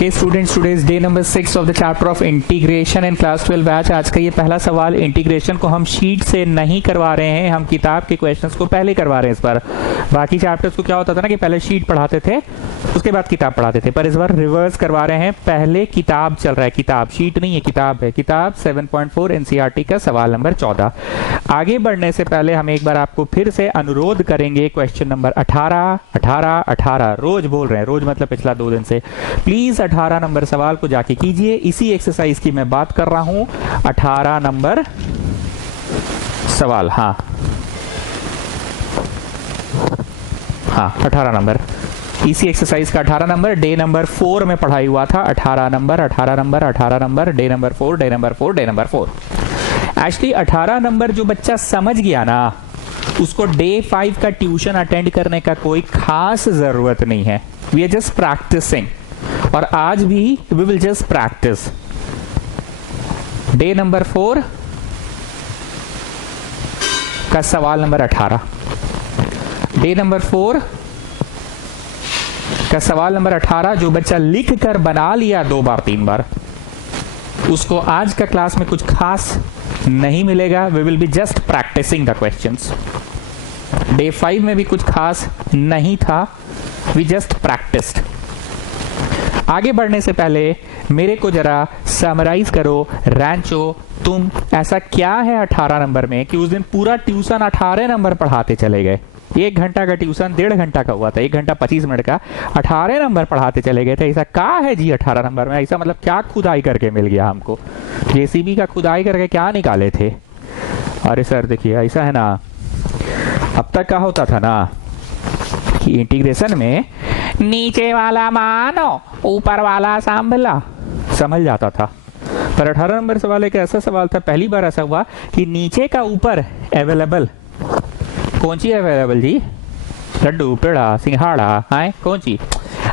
Okay students, today's day number 6 of the chapter of integration in class 12 batch. आज का ये पहला सवाल, इंटीग्रेशन को हम शीट से नहीं करवा रहे हैं, हम किताब के क्वेश्चंस को पहले करवा रहे हैं इस बार। बाकी चैप्टर्स को क्या होता था ना कि पहले शीट पढ़ाते थे उसके बाद किताब पढ़ाते थे, पर इस बार रिवर्स करवा रहे हैं। पहले किताब चल रहा है, किताब, शीट नहीं है, किताब है। किताब 7.4 एनसीईआरटी का सवाल नंबर 14। आगे बढ़ने से पहले हम एक बार आपको फिर से अनुरोध करेंगे, क्वेश्चन नंबर 18 रोज बोल रहे हैं, रोज मतलब पिछला 2 दिन से, प्लीज 18 नंबर सवाल को जाके कीजिए। इसी एक्सरसाइज की मैं बात कर रहा हूं, 18 नंबर सवाल। हाँ 18 नंबर, इसी एक्सरसाइज का 18 नंबर डे नंबर 4 में पढ़ाई हुआ था। 18 number day number 4 actually 18 number जो बच्चा समझ गया ना, उसको डे 5 का ट्यूशन अटेंड करने का कोई खास जरूरत नहीं है। वी आर जस्ट प्रैक्टिसिंग, और आज भी we will just practice. Day number 4 का सवाल नंबर 18, डे नंबर 4 का सवाल नंबर 18 जो बच्चा लिख कर बना लिया 2 बार 3 बार, उसको आज का क्लास में कुछ खास नहीं मिलेगा। We will be just practising the questions. Day 5 में भी कुछ खास नहीं था, वी जस्ट प्रैक्टिस्ड। आगे बढ़ने से पहले मेरे को जरा समराइज करो, रैंचो, तुम ऐसा क्या है 18 नंबर में कि उस दिन पूरा ट्यूशन 18 नंबर पढ़ाते चले गए? 1 घंटा का ट्यूशन 1.5 घंटा का हुआ था, 1 घंटा 25 मिनट का, 18 नंबर पढ़ाते चले गए थे। ऐसा क्या है जी 18 नंबर में? ऐसा मतलब क्या खुदाई करके मिल गया हमको? जेसीबी का खुदाई करके क्या निकाले थे? अरे सर देखिए, ऐसा है ना, अब तक क्या होता था ना कि इंटीग्रेशन में नीचे वाला मानो ऊपर वाला सांभला, समझ जाता था। पर 18 नंबर सवाल एक ऐसा सवाल था, पहली बार ऐसा हुआ कि नीचे का ऊपर अवेलेबल, कौन सी अवेलेबल जी? लड्डू, पेड़ा, सिंघाड़ा, है कौन सी?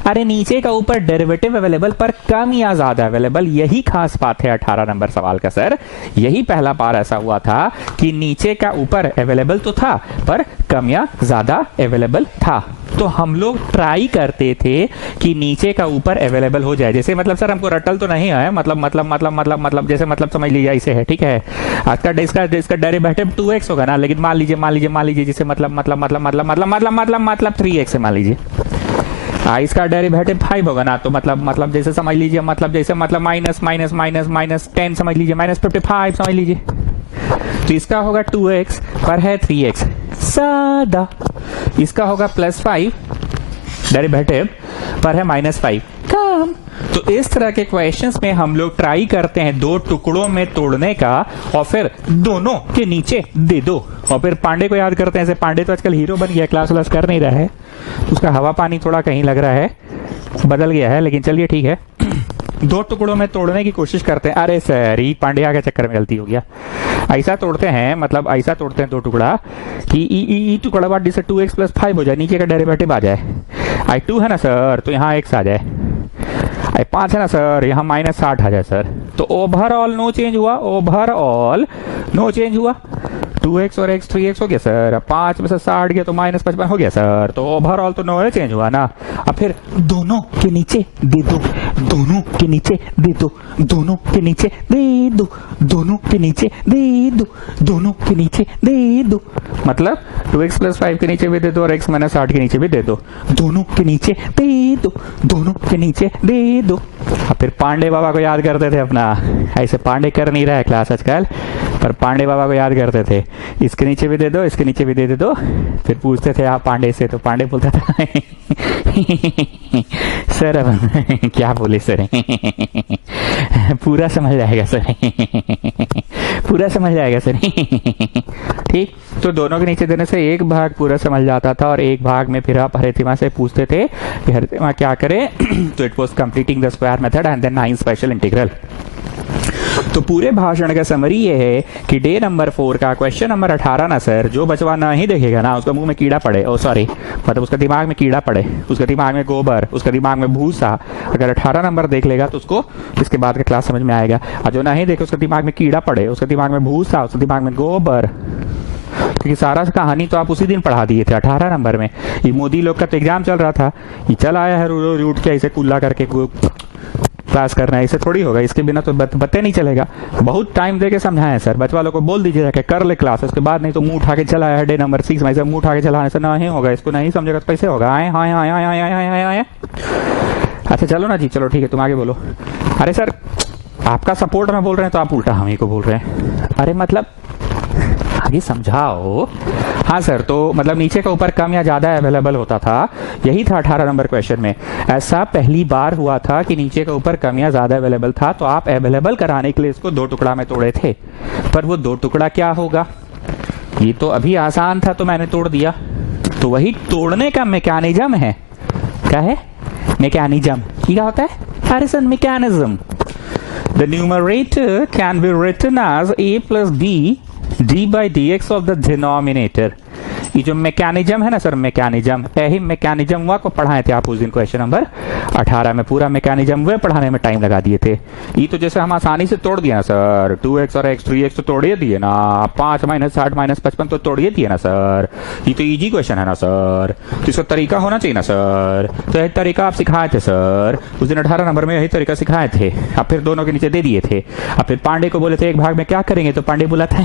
अरे नीचे का ऊपर डेरिवेटिव अवेलेबल पर कम या ज्यादा अवेलेबल, यही खास बात है 18 नंबर सवाल का सर। यही पहला बार ऐसा हुआ था कि नीचे का ऊपर अवेलेबल तो था पर कम या ज्यादा अवेलेबल था। तो हम लोग ट्राई करते थे कि नीचे का ऊपर अवेलेबल हो जाए। जैसे मतलब सर हमको रटल तो नहीं है, मतलब जैसे मतलब समझ लीजिए ऐसे है, ठीक है। आज का इसका डेरिवेटिव 2x होगा ना, लेकिन मान लीजिए जैसे मतलब 3x है, मान लीजिए। इसका डेरिवेटिव 5 होगा ना, तो मतलब जैसे समझ लीजिए, मतलब माइनस 10 समझ लीजिए, -55 समझ लीजिए। तो इसका होगा 2x पर है 3x सादा, इसका होगा +5 डेरिवेटिव पर है -5 कम। तो इस तरह के क्वेश्चंस में हम लोग ट्राई करते हैं 2 टुकड़ों में तोड़ने का, और फिर दोनों के नीचे दे दो। और फिर पांडे को याद करते हैं, ऐसे पांडे तो आजकल हीरो बन गया, क्लास व्लास कर नहीं रहा है, उसका हवा पानी थोड़ा कहीं लग रहा है, बदल गया है, लेकिन चलिए ठीक है। 2 टुकड़ों में तोड़ने की कोशिश करते हैं। अरे सर ये पांड्या के चक्कर में गलती हो गया। ऐसा तोड़ते हैं, मतलब ऐसा तोड़ते हैं 2 टुकड़ा कि ई टुकड़ा बाद जिससे 2x + 5 हो जाए, नीचे का डेरिवेटिव आ जाए। I2 है ना सर, तो यहाँ x आ जाए। I5 है ना सर, यहाँ -60 आ जाए सर। तो ओवरऑल नो चेंज हुआ, ओवरऑल नो चेंज हुआ। 2x और x 3x हो गया सर, 5 में से 60 गया तो -55 हो गया सर। तो ओवरऑल तो नो चेंज हुआ ना। अब फिर दोनों के नीचे दे दो, दोनों के नीचे दे दो, दोनों के नीचे दे दो, दोनों के नीचे दे दो, दोनों के नीचे दे दो। मतलब 2x + 5 के नीचे भी दे दो और x - 60 के नीचे भी दे दो, दोनों के नीचे दे दो, दोनों के नीचे दे दो। अब फिर पांडे बाबा को याद करते थे अपना, ऐसे पांडे कर नहीं रहा है क्लास आजकल, पर पांडे बाबा को याद करते थे, इसके नीचे भी दे दो, इसके नीचे भी दे दो। फिर पूछते थे आप पांडे से, तो पांडे बोलता था सर अब क्या बोले सर पूरा समझ जाएगा सर पूरा समझ जाएगा सर ठीक। तो दोनों के नीचे देने से एक भाग पूरा समझ जाता था, और एक भाग में फिर आप हरितिमा से पूछते थे कि हरितिमा क्या करे तो it was completing the square method and then 9 special integral. तो पूरे भाषण का समरी ये है कि डे नंबर 4 का क्वेश्चन नंबर 18 ना सर, जो बचवा नहीं देखेगा ना, उसका मुंह में कीड़ा पड़े, ओ सॉरी मतलब उसका दिमाग में कीड़ा पड़े, उसका दिमाग में गोबर, उसका दिमाग में भूसा, अगर 18 नंबर देख लेगा तो उसको इसके बाद का क्लास समझ में आएगा। और जो नहीं देखे उसका दिमाग में कीड़ा पड़े, उसका दिमाग में भूसा, उसका दिमाग में गोबर, क्योंकि सारा कहानी तो आप उसी दिन पढ़ा दिए थे 18 नंबर में। ये मोदी लोग का तो एग्जाम चल रहा था, ये चल आया है रूट के ऐसे कुल्ला करके क्लास करना है, इसे थोड़ी होगा, इसके बिना तो पता नहीं चलेगा। बहुत टाइम दे के समझाएं सर, बच्चे वालों को बोल दीजिए कि कर ले क्लास, उसके बाद नहीं तो मुंह उठा के चला है डे नंबर 6 में से मुंह उठा के चलाने से नहीं होगा, इसको नहीं समझेगा तो कैसे होगा। आए हाँ आए आए आए आए आए। अच्छा चलो ना जी, चलो ठीक है, तुम आगे बोलो। अरे सर आपका सपोर्ट में बोल रहे हैं तो आप उल्टा हम ही को बोल रहे हैं। अरे मतलब आगे समझाओ। हाँ सर, तो मतलब नीचे का ऊपर कम या ज्यादा अवेलेबल होता था, यही था 18 नंबर क्वेश्चन में। ऐसा पहली बार हुआ था कि नीचे का ऊपर कम या ज्यादा अवेलेबल था, तो आप अवेलेबल कराने के लिए इसको 2 टुकड़ा में तोड़े थे। पर वो 2 टुकड़ा क्या होगा, ये तो अभी आसान था तो मैंने तोड़ दिया। तो वही तोड़ने का मैकेनिज्म है। क्या है मैकेनिज्म? क्या होता है? अरे sir mechanism. The numerator can be written as a plus b d by dx of the denominator. ये जो मैकेनिज्म है ना सर, मैकेनिज्म, यही मैकेनिज्म हुआ को पढ़ाए थे आप उस दिन क्वेश्चन नंबर 18 में। पूरा मैकेनिज्म वे पढ़ाने में टाइम लगा दिए थे। ये तो जैसे हम आसानी से तोड़ दिए ना सर, 2x और x 3x तो तोड़िए दिए ना, 5 - 60 - 55 तो तोड़िए दिए ना सर। ये तो इजी क्वेश्चन है ना सर, तो इसका तरीका होना चाहिए ना सर। तो यही तरीका आप सिखाए थे सर उस दिन 18 नंबर में, यही तरीका सिखाए थे। अब फिर दोनों के नीचे दे दिए थे। अब फिर पांडे को बोले थे एक भाग में क्या करेंगे, तो पांडे बोला था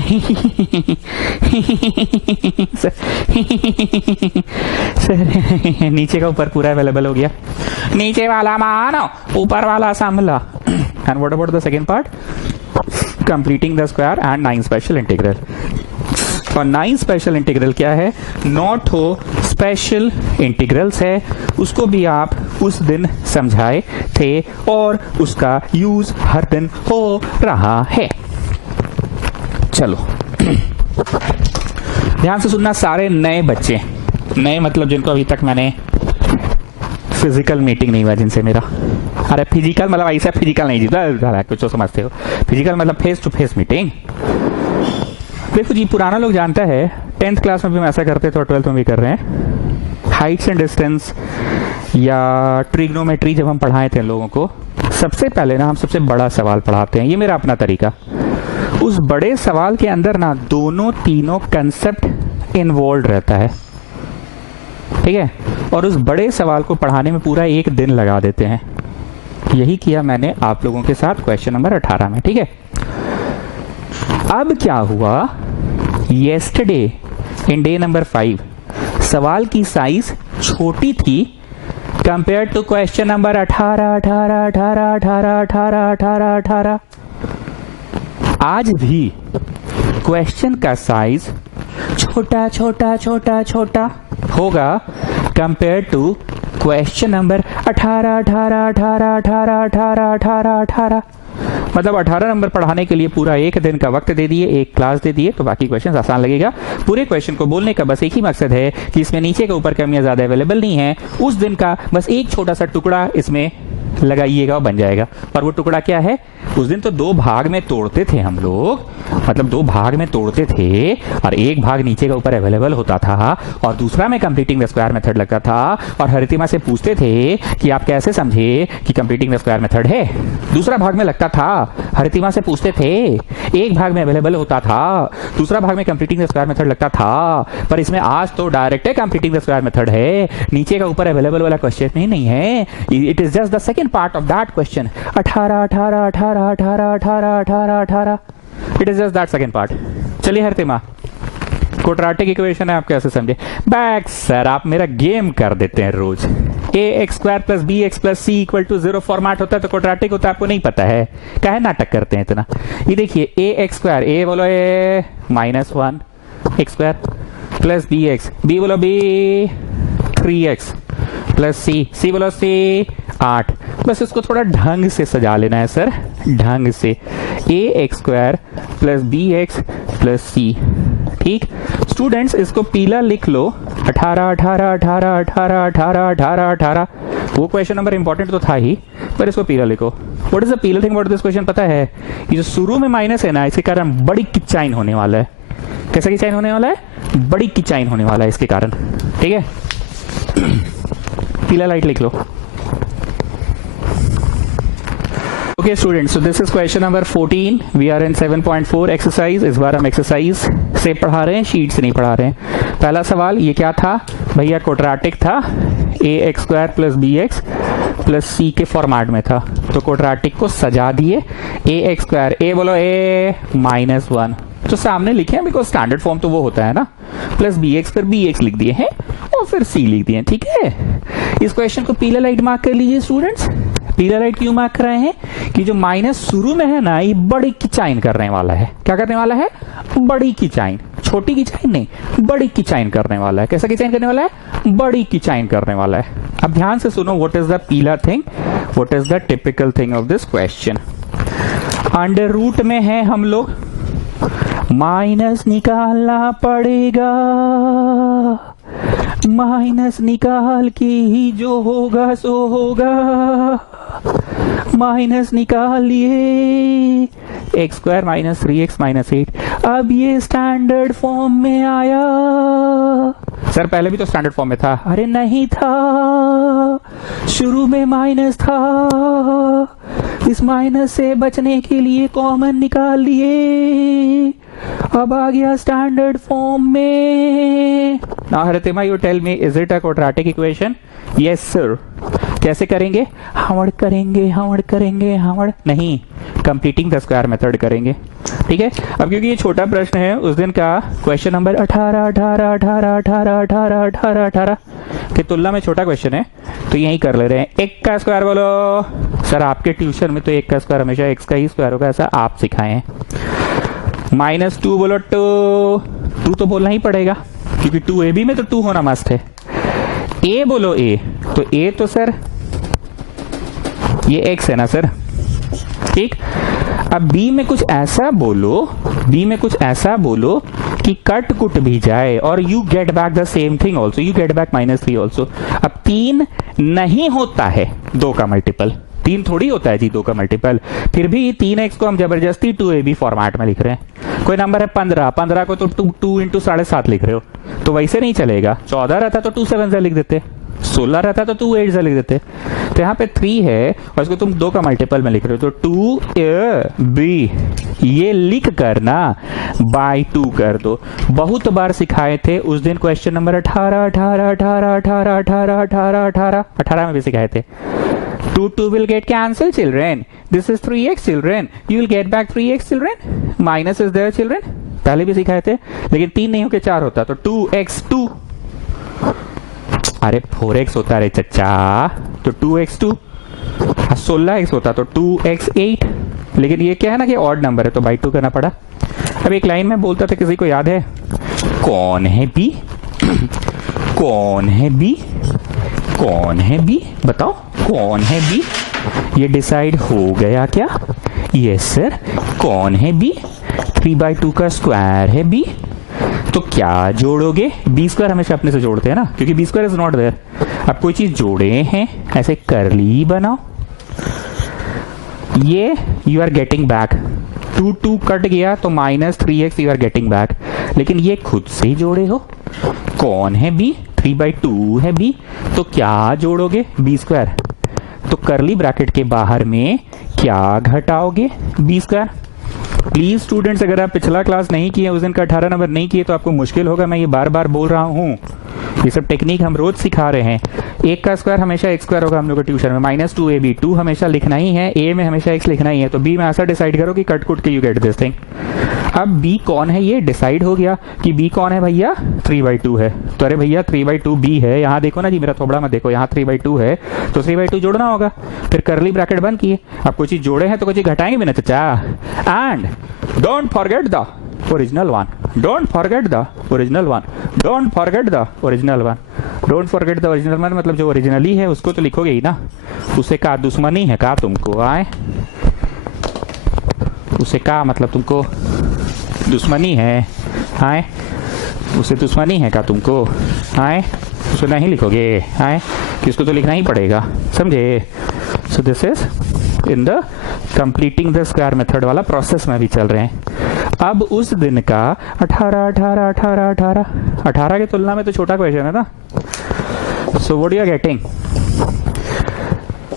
सर नीचे का ऊपर पूरा अवेलेबल हो गया, नीचे वाला मानो ऊपर वाला संभला। And what about the second part, completing the square and 9 special integral. और 9 स्पेशल इंटीग्रल क्या है, नॉट हो स्पेशल इंटीग्रल्स है, उसको भी आप उस दिन समझाए थे और उसका यूज हर दिन हो रहा है। चलो ध्यान से सुनना सारे नए बच्चे, नए मतलब जिनको अभी तक मैंने फिजिकल मीटिंग नहीं हुआ जिनसे मेरा, अरे फिजिकल मतलब ऐसा फिजिकल नहीं जीता कुछ तो समझते हो, फिजिकल मतलब फेस टू फेस मीटिंग। देखो जी पुराना लोग जानता है, 10th क्लास में भी हम ऐसा करते थे और 12th में भी कर रहे हैं। हाइट्स एंड डिस्टेंस या ट्रिग्नोमेट्री जब हम पढ़ाए थे लोगों को, सबसे पहले ना हम सबसे बड़ा सवाल पढ़ाते हैं, ये मेरा अपना तरीका। उस बड़े सवाल के अंदर ना दोनों तीनों कंसेप्ट इन्वॉल्व रहता है, ठीक है, और उस बड़े सवाल को पढ़ाने में पूरा 1 दिन लगा देते हैं। यही किया मैंने आप लोगों के साथ क्वेश्चन नंबर 18 में, ठीक है। अब क्या हुआ, येस्टरडे इन डे नंबर 5 सवाल की साइज छोटी थी कंपेयर टू क्वेश्चन नंबर 18। आज भी क्वेश्चन का साइज छोटा छोटा छोटा छोटा होगा कंपेयर टू क्वेश्चन नंबर 18। मतलब 18 नंबर पढ़ाने के लिए पूरा 1 दिन का वक्त दे दिए, 1 क्लास दे दिए, तो बाकी क्वेश्चन आसान लगेगा। पूरे क्वेश्चन को बोलने का बस एक ही मकसद है कि इसमें नीचे के ऊपर कमियां ज्यादा अवेलेबल नहीं है, उस दिन का बस एक छोटा सा टुकड़ा इसमें लगाइएगा और बन जाएगा। और वो टुकड़ा क्या है, उस दिन तो 2 भाग में तोड़ते थे हम लोग, मतलब 2 भाग में तोड़ते थे और एक भाग नीचे का ऊपर अवेलेबल होता था और दूसरा में कंप्लीटिंग द स्क्वायर मेथड लगता था। और हरितिमा से पूछते थे कि आप कैसे समझे कि कंप्लीटिंग द स्क्वायर मेथड है, दूसरा भाग में लगता था। हरितिमा से पूछते थे, एक भाग में अवेलेबल होता था, दूसरा भाग में कंप्लीटिंग द स्क्वायर मेथड लगता था। पर इसमें आज तो direct completing the square method है, नीचे का ऊपर अवेलेबल वाला क्वेश्चन ही नहीं है। It is just the second part of that question, 18। It is just that second part. चलिए हरितिमा, क्वाड्रेटिक इक्वेशन है, आप कैसे समझे? बैक सर आप मेरा गेम कर देते हैं रोज। ax² + bx + c = 0 फॉर्मेट होता है तो क्वाड्रेटिक होता है, आपको नहीं पता है, काहे नाटक करते हैं इतना। ये देखिए ax², a बोलो a -1 x² + bx, b बोलो b 3x + c बोलो c 8। बस इसको थोड़ा ढंग से सजा लेना है सर, ढंग से, ax² + bx + c। ठीक स्टूडेंट्स, इसको पीला लिख लो, 18। वो क्वेश्चन नंबर इंपॉर्टेंट तो था ही, पर इसको पीला लिखो। व्हाट इज द पीला थिंग अबाउट दिस क्वेश्चन पता है? ये जो शुरू में माइनस है ना, इसके कारण बड़ी किचाइन होने वाला है। कैसा किचाइन होने वाला है? बड़ी किचाइन होने वाला है इसके कारण, ठीक है। पीला लाइट लिख लो। Okay students, so this is question number 14. We are in 7.4 exercise. इस बार हम एक्सरसाइज से पढ़ा रहे हैं, शीट से नहीं पढ़ा रहे हैं। पहला सवाल ये क्या था भैया? क्वाड्रेटिक था, ax² + bx प्लस सी के फॉर्मेट में था, तो क्वाड्रेटिक को सजा दिए, ए एक्स स्क्वायर, ए बोलो ए माइनस 1, तो सामने लिखे हैं बिकॉज स्टैंडर्ड फॉर्म तो वो होता है ना, प्लस बी एक्स पर बी एक्स लिख दिए हैं और फिर सी लिख दिए, ठीक है। इस क्वेश्चन को पीला लाइट मार्क कर लीजिए स्टूडेंट्स। पीला लाइट क्यों मार्क कर रहे हैं कि जो माइनस शुरू में है ना, ये बड़ी की चाइन करने वाला है। क्या करने वाला है? बड़ी की चाइन, छोटी की चाइन नहीं, बड़ी की चाइन करने वाला है। कैसा की चाइन करने वाला है? बड़ी की चाइन करने वाला है। अब ध्यान से सुनो, व्हाट इज द पीला thing, what is the typical thing of this question. Under root में है हम लोग, माइनस निकालना पड़ेगा, माइनस निकाल के ही जो होगा सो होगा, माइनस निकाल लिए, x square minus 3x minus 8। अब ये स्टैंडर्ड फॉर्म में आया। सर पहले भी तो स्टैंडर्ड फॉर्म में था। अरे नहीं था, शुरू में माइनस था, इस माइनस से बचने के लिए कॉमन निकाल लिए, अब आ गया स्टैंडर्ड फॉर्म में। Now Haritima you tell me, is it a quadratic equation? Yes sir. कैसे करेंगे? हमड़ करेंगे, हमड़ करेंगे, हमड़ नहीं, कंप्लीटिंग द स्क्वायर मेथड करेंगे, ठीक है। अब क्योंकि ये छोटा प्रश्न है, उस दिन का क्वेश्चन नंबर 18 की तुलना में छोटा क्वेश्चन है, तो यही कर ले रहे हैं। एक का स्क्वायर बोलो। सर आपके ट्यूशन में तो एक का स्क्वायर हमेशा एक्स का ही स्क्वायर होगा, ऐसा आप सिखाए हैं। माइनस 2 बोलो, 2 तो बोलना ही पड़ेगा क्योंकि 2ab में तो 2 होना मस्त है। ए बोलो ए, तो ए तो सर ये एक्स है ना सर, ठीक। अब बी में कुछ ऐसा बोलो, बी में कुछ ऐसा बोलो कि कट कुट भी जाए और you get back the same thing also, you get back -3 also. अब 3 नहीं होता है 2 का मल्टीपल, 3 थोड़ी होता है जी 2 का मल्टीपल, फिर भी 3x को हम जबरदस्ती 2ab फॉर्मेट में लिख रहे हैं। कोई नंबर है 15 को तो 2 इंटू 7.5 लिख रहे हो, तो वैसे नहीं चलेगा। 14 रहता तो 2 7 से लिख देते, 16 रहता तो 2 8 से लिख देते। तो यहाँ पे 3 है और इसको तुम 2 का मल्टीपल में लिख रहे हो, तो 2ab ये लिख कर ना बाय 2 कर दो। बहुत बार सिखाए थे उस दिन, क्वेश्चन नंबर 18 में भी सिखाए थे। 2 will get cancelled children, this is 3x children, you will get back 3x children, minus is there children, पहले भी सिखाए थे। लेकिन 3 नहीं होके 4 होता तो 2x2, अरे 4x होता रे चच्चा, तो 2x2, 16x होता तो 2x8, लेकिन ये क्या है ना कि ऑड नंबर है तो बाई 2 करना पड़ा। अब एक लाइन में बोलता था, किसी को याद है? कौन है बी? कौन है बी? कौन है बी? बताओ कौन है बी? ये डिसाइड हो गया क्या? Yes sir. कौन है बी? 3/2 का स्क्वायर है बी। तो क्या जोड़ोगे? बी स्क्वायर हमेशा अपने से जोड़ते हैं ना, क्योंकि B square is not there. अब कोई चीज जोड़े हैं, ऐसे करली बनाओ, ये you are getting back. 2 cut गया तो -3x you are getting back, लेकिन ये खुद से ही जोड़े हो। कौन है बी? 3/2 है बी, तो क्या जोड़ोगे? B square. तो करली ब्रैकेट के बाहर में क्या घटाओगे? B square. प्लीज स्टूडेंट्स, अगर आप पिछला क्लास नहीं किए, उस दिन का 18 नंबर नहीं किए, तो आपको मुश्किल होगा। मैं ये बार बार बोल रहा हूँ, ये सब टेक्निक हम रोज सिखा रहे हैं। एक का स्क्वायर हमेशा एक्स स्क्वायर होगा हम लोग के ट्यूशन में, -2ab, 2 हमेशा लिखना ही है, ए में हमेशा एक्स लिखना ही है, तो बी में ऐसा डिसाइड करो कि कट कुट के यू गेट दिस थिंग। अब बी कौन है ये डिसाइड हो गया कि बी कौन है भैया? 3/2 है। तो अरे भैया 3/2 बी है, यहाँ देखो ना जी, मेरा थोबड़ा मत देखो, यहाँ 3/2 है तो 3/2 जोड़ना होगा। फिर करली ब्रैकेट बंद किए। अब कोई चीज जोड़े हैं तो कोई चीज घटाएंगे भी ना चाचा। And don't forget the original one, don't forget the original one, don't forget the original one. Don't forget the original one मतलब जो ओरिजिनली है उसको तो लिखोगे ही ना। उसे का दुश्मनी है का तुमको? आए, उसे का मतलब तुमको दुश्मनी है? आए, उसे दुश्मनी है का तुमको? आए, उसे नहीं लिखोगे? आए, किसको तो लिखना ही पड़ेगा, समझे? सो this is in the completing the square method वाला प्रोसेस में भी चल रहे हैं। अब उस दिन का 18 की तुलना में तो छोटा क्वेश्चन है ना। So what you are getting?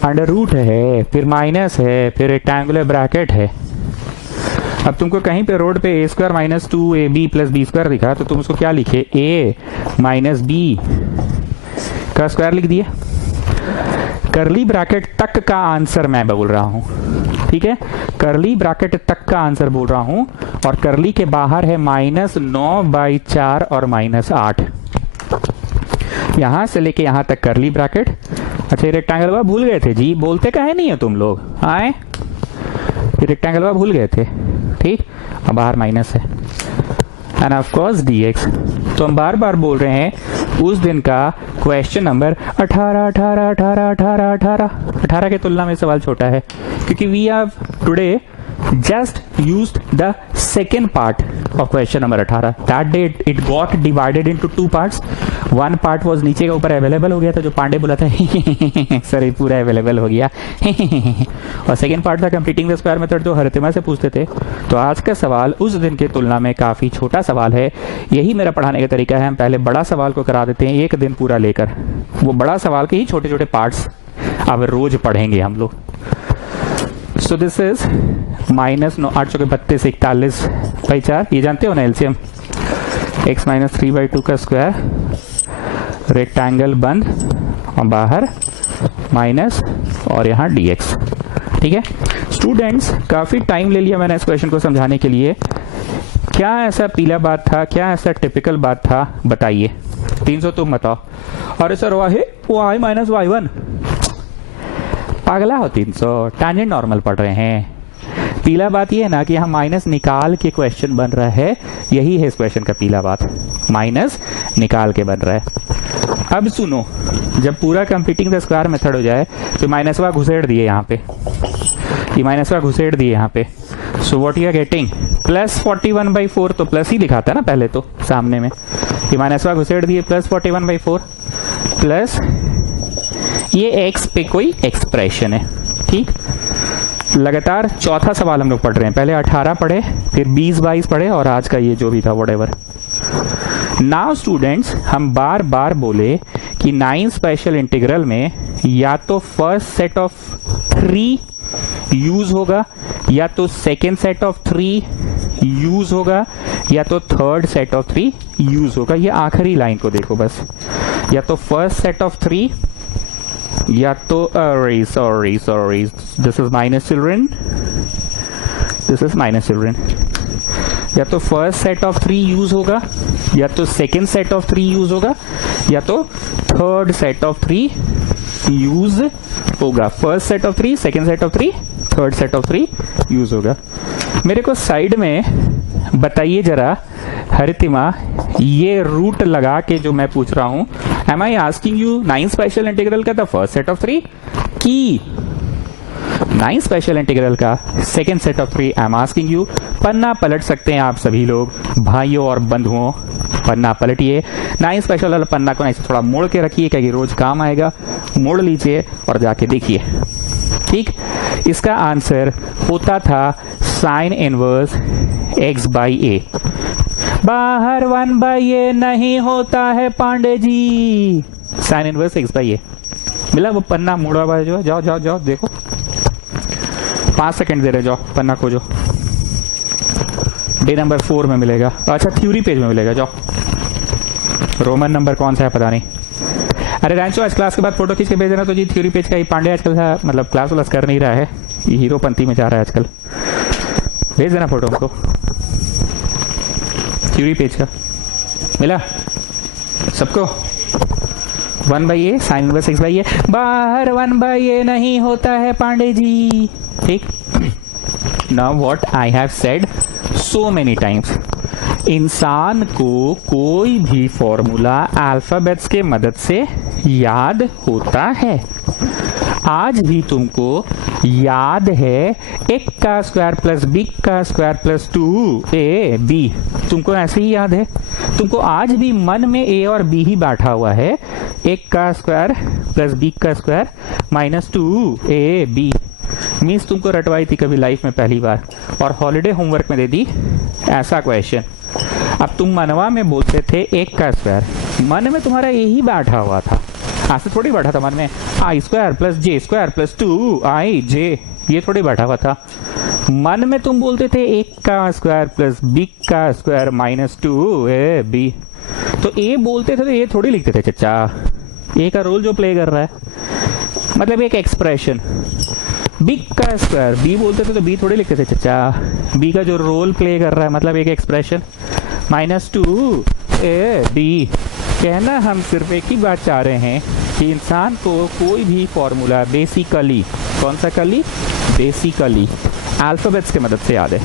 Under root है, फिर माइनस है, फिर रेक्टेंगुलर ब्रैकेट है। अब तुमको कहीं पे रोड पे a square -2ab + b square दिखा, तो तुम उसको क्या लिखे? a - b का स्क्वायर लिख दिए। करली ब्रैकेट तक का आंसर मैं बोल रहा हूं, ठीक है, करली ब्रैकेट तक का आंसर बोल रहा हूं, और करली के बाहर है -9/4 और -8। यहां से लेके यहां तक करली ब्रैकेट। अच्छा, ये रेक्टेंगल वाला भूल गए थे जी, बोलते काहे नहीं है तुम लोग, आए ये रेक्टेंगल वाला भूल गए थे, ठीक, और बाहर माइनस है, एंड ऑफ कोर्स dx। तो हम बार बार बोल रहे हैं उस दिन का क्वेश्चन नंबर 18 के तुलना में सवाल छोटा है, क्योंकि we have today just used the second part of question number 18. That day it got divided into two parts. One part was नीचे के ऊपर अवेलेबल हो गया था, जो पांडे बोला था सर ये पूरा अवेलेबल हो गया और सेकेंड पार्ट था कंप्लीटिंग द स्क्वायर मेथड, जो हरितिमा से पूछते थे। तो आज का सवाल उस दिन की तुलना में काफी छोटा सवाल है। यही मेरा पढ़ाने का तरीका है, हम पहले बड़ा सवाल को करा देते हैं एक दिन पूरा लेकर, वो बड़ा सवाल के ही छोटे छोटे पार्ट्स अब रोज पढ़ेंगे हम लोग। सो दिस इज -9×8=32=41/4, ये जानते हो ना एलसीएम, x - 3/2 का स्क्वायर, रेक्टेंगल बंद और बाहर माइनस और यहाँ dx, ठीक है। स्टूडेंट्स, काफी टाइम ले लिया मैंने इस क्वेश्चन को समझाने के लिए। क्या ऐसा पीला बात था, क्या ऐसा टिपिकल बात था, बताइए। 300 तुम बताओ। अरे सर वाई -y1, पागला हो, 300 टैंजेंट नॉर्मल पढ़ रहे हैं। पीला बात ये है ना कि हम माइनस निकाल के क्वेश्चन बन रहा है, यही है इस क्वेश्चन का पीला बात, माइनस निकाल के बन रहा है। अब सुनो, जब पूरा कंप्लीटिंग द स्क्वायर मेथड हो जाए तो माइनसवा घुसेड़ दिए यहाँ पे, ये माइनसवा घुसेड़ दिए यहाँ पे। So what you are getting, +41/4, तो प्लस ही दिखाता है ना पहले तो सामने में, ये माइनसवा घुसेड़ दिए, +41/4 प्लस ये x पे कोई एक्सप्रेशन है, ठीक। लगातार चौथा सवाल हम लोग पढ़ रहे हैं, पहले 18 पढ़े, फिर 20-22 पढ़े, और आज का ये जो भी था व्हाटएवर। नाउ स्टूडेंट्स, हम बार बार बोले कि 9 स्पेशल इंटीग्रल में या तो फर्स्ट सेट ऑफ 3 यूज होगा, या तो सेकेंड सेट ऑफ 3 यूज होगा, या तो थर्ड सेट ऑफ 3 यूज होगा। ये आखिरी लाइन को देखो बस, या तो फर्स्ट सेट ऑफ 3, या तो sorry, this is minus children, या तो फर्स्ट सेट ऑफ 3 यूज होगा, या तो सेकेंड सेट ऑफ 3 यूज होगा, या तो थर्ड सेट ऑफ 3 यूज होगा। First set of 3, second set of 3, third set of 3 use होगा। मेरे को साइड में बताइए जरा हरितिमा, ये रूट लगा के जो मैं पूछ रहा हूं, am I asking you 9 special integral का द फर्स्ट सेट ऑफ 3 की 9 स्पेशल इंटीग्रल का second set of 3? I am asking you. पन्ना पलट सकते हैं आप सभी लोग, भाइयों और बंधुओं, पन्ना पलटिए। 9 स्पेशल वाला पन्ना को ऐसे थोड़ा मोड़ के रखिए, क्योंकि रोज काम आएगा। मोड़ लीजिए और जाके देखिए, ठीक। इसका आंसर होता था साइन इनवर्स x/a। बाहर 1/a नहीं होता है Pandey ji, sign inverse x/a मिला। वो पन्ना मोड़ा हुआ जो, जाओ जाओ जाओ देखो, 5 सेकंड दे रहे, जाओ पन्ना खोजो, डे नंबर 4 में मिलेगा। अच्छा, थ्योरी पेज में मिलेगा, जाओ। रोमन नंबर कौन सा है पता नहीं। अरे रैंचो, आज क्लास के बाद फोटो खींच के भेज देना तो जी। थ्योरी पेज का ही पांडे आजकल मतलब क्लास वाला कर नहीं रहा है, ये हीरोपंथी में जा रहा है आजकल। भेज देना फोटो हमको, थ्योरी पेज का मिला सबको। 1/a साइन इनवर्स x/a, बाहर 1/a नहीं होता है पांडे जी, ठीक। Now what I have said so many times, इंसान को कोई भी फॉर्मूला अल्फाबेट्स के मदद से याद होता है। आज भी तुमको याद है a का स्क्वायर प्लस b का स्क्वायर प्लस 2ab, तुमको ऐसे ही याद है। तुमको आज भी मन में a और b ही बैठा हुआ है, a का स्क्वायर प्लस b का स्क्वायर माइनस 2ab। मीन्स तुमको रटवाई थी कभी लाइफ में पहली बार, और हॉलीडे होमवर्क में दे दी ऐसा क्वेश्चन। अब तुम मनवा में बोलते थे 1 का स्क्वायर, मन में तुम्हारा यही बैठा हुआ था, ऐसे थोड़ी बैठा था मन में आई square plus J square plus 2aj, ये थोड़ी बैठा हुआ था। मन में तुम बोलते थे 1 का स्क्वायर प्लस b का स्क्वायर माइनस 2ab। तो a बोलते थे तो ये थोड़ी लिखते थे चच्चा, a का रोल जो प्ले कर रहा है। मतलब एक एक्सप्रेशन बी का स्क्वायर, बी बोलते थे तो बी थोड़े लिखते थे चचा, बी का जो रोल प्ले कर रहा है मतलब एक एक्सप्रेशन -2ab। कहना हम सिर्फ एक ही बात चाह रहे हैं कि इंसान को कोई भी फॉर्मूला बेसिकली, कौन सा कली, बेसिकली अल्फाबेट्स की मदद से याद है।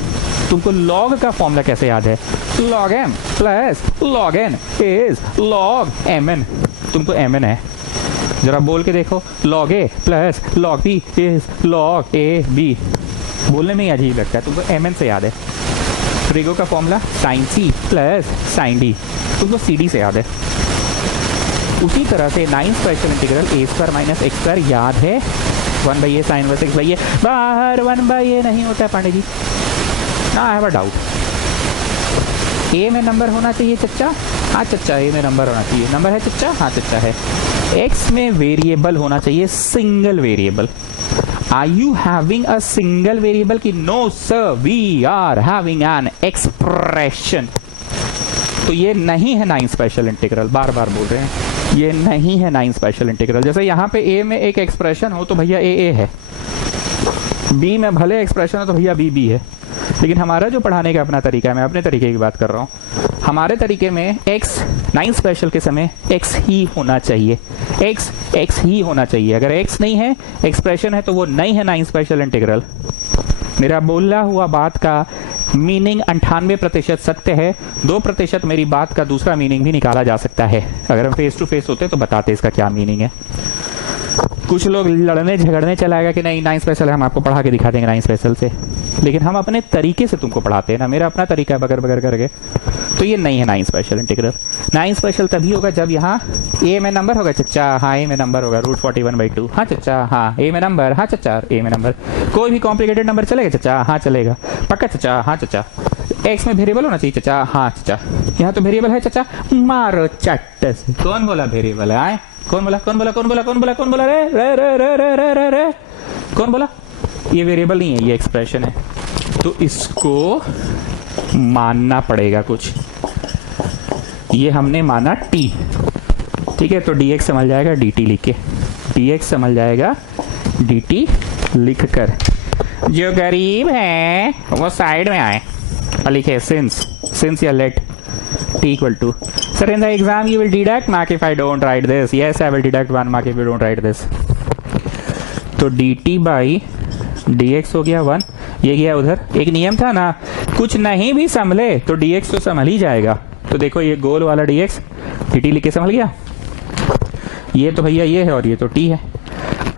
तुमको लॉग का फॉर्मूला कैसे याद है, log m plus log n is log mn। तुमको mn है, जरा बोल के देखो, log a plus log b is log a b। बोलने में ही अजीब लगता है, तुमको mn से याद है। ट्रिगो का formula sin c plus sin d, तुमको cd से याद है। उसी तरह से 9 special integral a square minus x square याद है, 1/a sine inverse x by A. बाहर 1/a नहीं होता है पांडे जी, ना आई हैव अ डाउट। ए में नंबर होना चाहिए चच्चा, हाँ चच्चा ए में नंबर होना चाहिए। नंबर है चच्चा, हाँ चच्चा है। एक्स में वेरिएबल होना चाहिए, single variable. Are you having a single variable की no sir we are having an expression. तो ये नहीं है 9 स्पेशल इंटीग्रल, बार बार बोल रहे हैं ये नहीं है 9 स्पेशल इंटीग्रल। जैसे यहाँ पे ए में एक एक्सप्रेशन हो तो भैया ए है, बी में भले एक्सप्रेशन हो तो भैया बी है। लेकिन हमारा जो पढ़ाने का अपना तरीका है, मैं अपने तरीके की बात कर रहा हूँ, हमारे तरीके में x 9 स्पेशल के समय x ही होना चाहिए, x ही होना चाहिए। अगर x नहीं है, एक्सप्रेशन है, तो वो नहीं है 9 स्पेशल इंटीग्रल। मेरा बोला हुआ बात का मीनिंग 98% सत्य है, 2% मेरी बात का दूसरा मीनिंग भी निकाला जा सकता है। अगर हम फेस टू फेस होते तो बताते इसका क्या मीनिंग है। कुछ लोग लड़ने झगड़ने चलाएगा कि नहीं 9 स्पेशल है, हम आपको पढ़ा के दिखा देंगे 9 स्पेशल से, लेकिन हम अपने तरीके से तुमको पढ़ाते हैं ना, मेरा अपना तरीका है बगर बगर करके। तो ये नहीं है 9 स्पेशल इंटीग्रल। 9 स्पेशल तभी होगा जब यहाँ ए में नंबर होगा चच्चा, हाँ ए में नंबर होगा √41/2, हाँ चच्चा, हाँ ए में नंबर, हाँ चच्चा ए में नंबर। कोई भी कॉम्प्लिकेटेड नंबर चलेगा चच्चा, हाँ चलेगा, पक्का चच्चा, हाँ चच्चा। एक्स में वेरिएबल होना चाहिए चच्चा, हाँ चच्चा। यहाँ तो वेरिएबल है चच्चा, मारो चट्ट से। कौन बोला वेरिएबल है, आए कौन बोला, कौन बोला, कौन बोला, कौन बोला, कौन बोला, रे रे रे रे रे रे रे रे, कौन बोला? ये वेरिएबल नहीं है, ये एक्सप्रेशन है, तो इसको मानना पड़ेगा कुछ। ये हमने माना t, ठीक है, तो dx समझ जाएगा dt लिख के, dx समझ जाएगा dt लिख कर। जो गरीब है वो साइड में आए और लिखे सिंस या late t equal to, sir in the exam you will deduct mark if I don't write this, yes I will deduct 1 mark if you don't write this। तो dt by dx हो गया 1, ये गया उधर। एक नियम था ना, कुछ नहीं भी संभले तो dx तो संभल ही जाएगा। तो देखो ये गोल वाला dx dt लिख के संभल गया, ये तो भैया ये है और ये तो t है।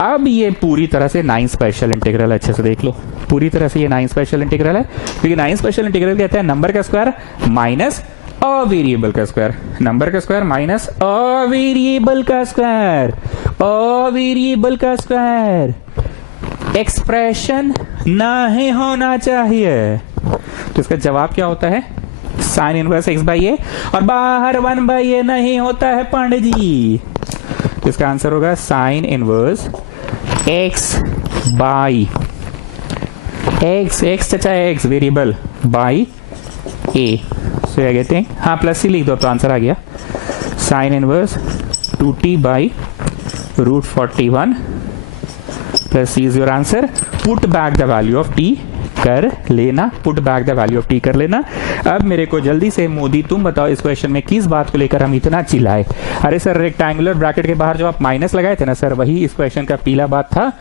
अब ये पूरी तरह से 9 स्पेशल इंटीग्रल, अच्छे से देख लो, पूरी तरह से ये 9 स्पेशल इंटीग्रल है, क्योंकि 9 स्पेशल इंटीग्रल कहते हैं नंबर का स्क्वायर माइनस अवेरिएबल का स्क्वायर, नंबर का स्क्वायर माइनस अवेरिएबल का स्क्वायर, अवेरिएबल का स्क्वायर। एक्सप्रेशन नहीं होना चाहिए, तो इसका जवाब क्या होता है, साइन इनवर्स x बाई ए, और बाहर 1/a नहीं होता है पांडे जी, तो इसका आंसर होगा sine inverse x by x चचा x वेरिएबल बाई a। सो क्या कहते हैं, हाँ प्लस सी लिख दो तो आंसर आ गया, sine inverse 2t by √41 plus C is your answer. Put back the value of t कर लेना, put back the value of t कर लेना। अब मेरे को जल्दी से मोदी तुम बताओ इस क्वेश्चन में किस बात को लेकर हम इतना चिल्लाए। अरे सर रेक्टेंगुलर ब्रैकेट के बाहर जो आप माइनस लगाए थे ना सर, वही इस क्वेश्चन का पीला बात था।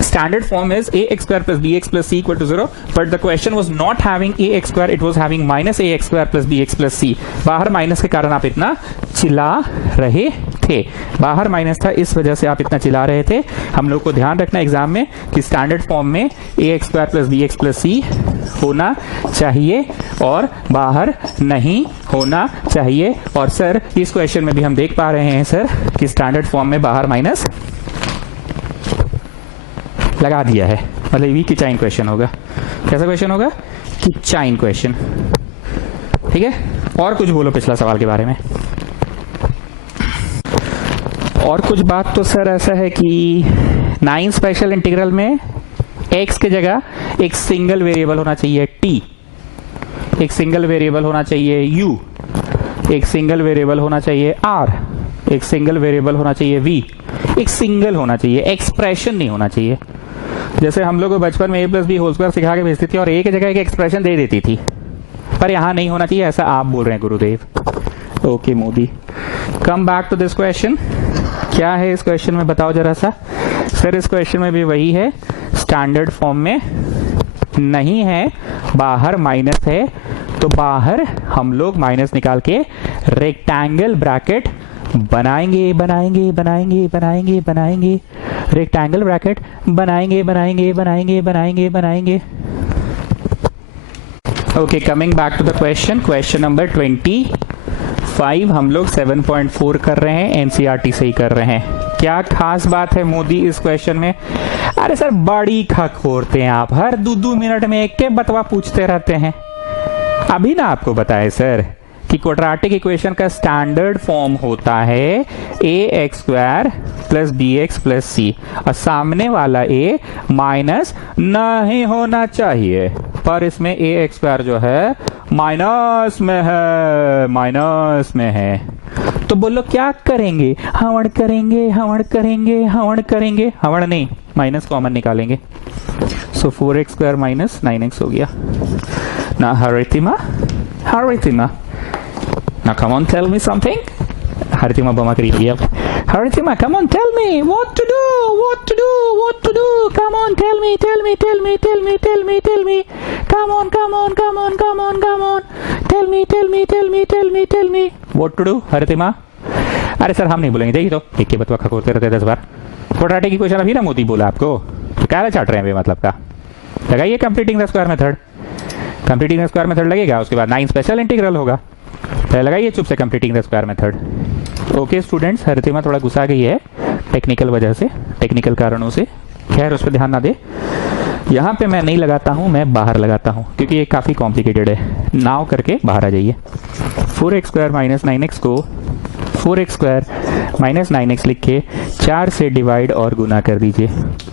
Standard form is ax square plus bx plus c equal to 0, but the question was not having ax square, it was having minus ax square plus bx plus c। बाहर minus के कारण आप इतना चिल्ला रहे थे, बाहर माइनस था इस वजह से आप इतना चिल्ला रहे थे। हम लोग को ध्यान रखना एग्जाम में कि स्टैंडर्ड फॉर्म में ax square plus bx plus c होना चाहिए और बाहर नहीं होना चाहिए। और सर इस क्वेश्चन में भी हम देख पा रहे हैं सर कि स्टैंडर्ड फॉर्म में बाहर माइनस लगा दिया है, मतलब ये की चाइन क्वेश्चन होगा। कैसा क्वेश्चन होगा कि चाइन क्वेश्चन, ठीक है। और कुछ बोलो पिछला सवाल के बारे में, और कुछ बात तो सर ऐसा है कि 9 स्पेशल इंटीग्रल में x के जगह एक सिंगल वेरिएबल होना चाहिए t, एक सिंगल वेरिएबल होना चाहिए u, एक सिंगल वेरिएबल होना चाहिए r, एक सिंगल वेरिएबल होना चाहिए v, एक सिंगल होना चाहिए, एक्सप्रेशन नहीं होना चाहिए। जैसे हम लोग को बचपन में a plus B whole square सिखा के भेजती थी और a की जगह एक एक्सप्रेशन दे देती थी, पर यहां नहीं होना चाहिए, ऐसा आप बोल रहे हैं गुरुदेव। Okay Modi, come back to this question. क्या है इस क्वेश्चन में बताओ जरा सा। सर इस क्वेश्चन में भी वही है, स्टैंडर्ड फॉर्म में नहीं है, बाहर माइनस है, तो बाहर हम लोग माइनस निकाल के रेक्टेंगल ब्रैकेट बनाएंगे बनाएंगे बनाएंगे बनाएंगे बनाएंगे रेक्टेंगल ब्रैकेट बनाएंगे बनाएंगे बनाएंगे बनाएंगे बनाएंगे। Okay, coming back to the question, question number 25 हम लोग 7.4 कर रहे हैं, एनसीईआरटी से ही कर रहे हैं। क्या खास बात है मोदी इस क्वेश्चन में? अरे सर बड़ी खखोरते हैं आप, हर 2-2 मिनट में एक के बतवा पूछते रहते हैं। अभी ना आपको बताए सर कि क्वाड्रेटिक इक्वेशन का स्टैंडर्ड फॉर्म होता है ax² plus bx plus c, और सामने वाला a माइनस नहीं होना चाहिए, पर इसमें ax² जो है माइनस में है, माइनस में है। तो बोलो क्या करेंगे? हवण करेंगे, हवण करेंगे, हवण करेंगे, हवण नहीं, माइनस कॉमन निकालेंगे। सो 4x² माइनस 9x हो गया ना। हरितिमा, हरितिमा, now come on tell me something. हरितिमा बमा करी हुई अब। हरितिमा, come on tell me what to do, what to do, what to do. Come on tell me, tell me, tell me, tell me, tell me, tell me. Come on, come on, come on, come on, come on. Tell me, tell me, tell me, tell me, tell me. What to do, हरितिमा? अरे sir हम नहीं बोलेंगे, देखिए तो एक के बतवा खखोरते रहते 10 बार। क्वाड्रेटिक इक्वेशन अभी ना मोदी बोला आपको, तो क्या चाट रहे हैं मतलब का? लगाइए completing the square method, completing the square method लगेगा, उसके बाद 9 स्पेशल इंटीग्रल होगा। पहले लगाइए चुप से completing the square method. Okay students, Haritima थोड़ा गुस्सा गई है टेक्निकल वजह से, टेक्निकल कारणों से, खैर उस पर ध्यान ना दे। यहाँ पे मैं नहीं लगाता हूँ, मैं बाहर लगाता हूँ, क्योंकि ये काफ़ी कॉम्प्लिकेटेड है। नाव करके बाहर आ जाइए। 4x² माइनस 9x को 4x² माइनस 9x लिख के 4 से डिवाइड और गुना कर दीजिए,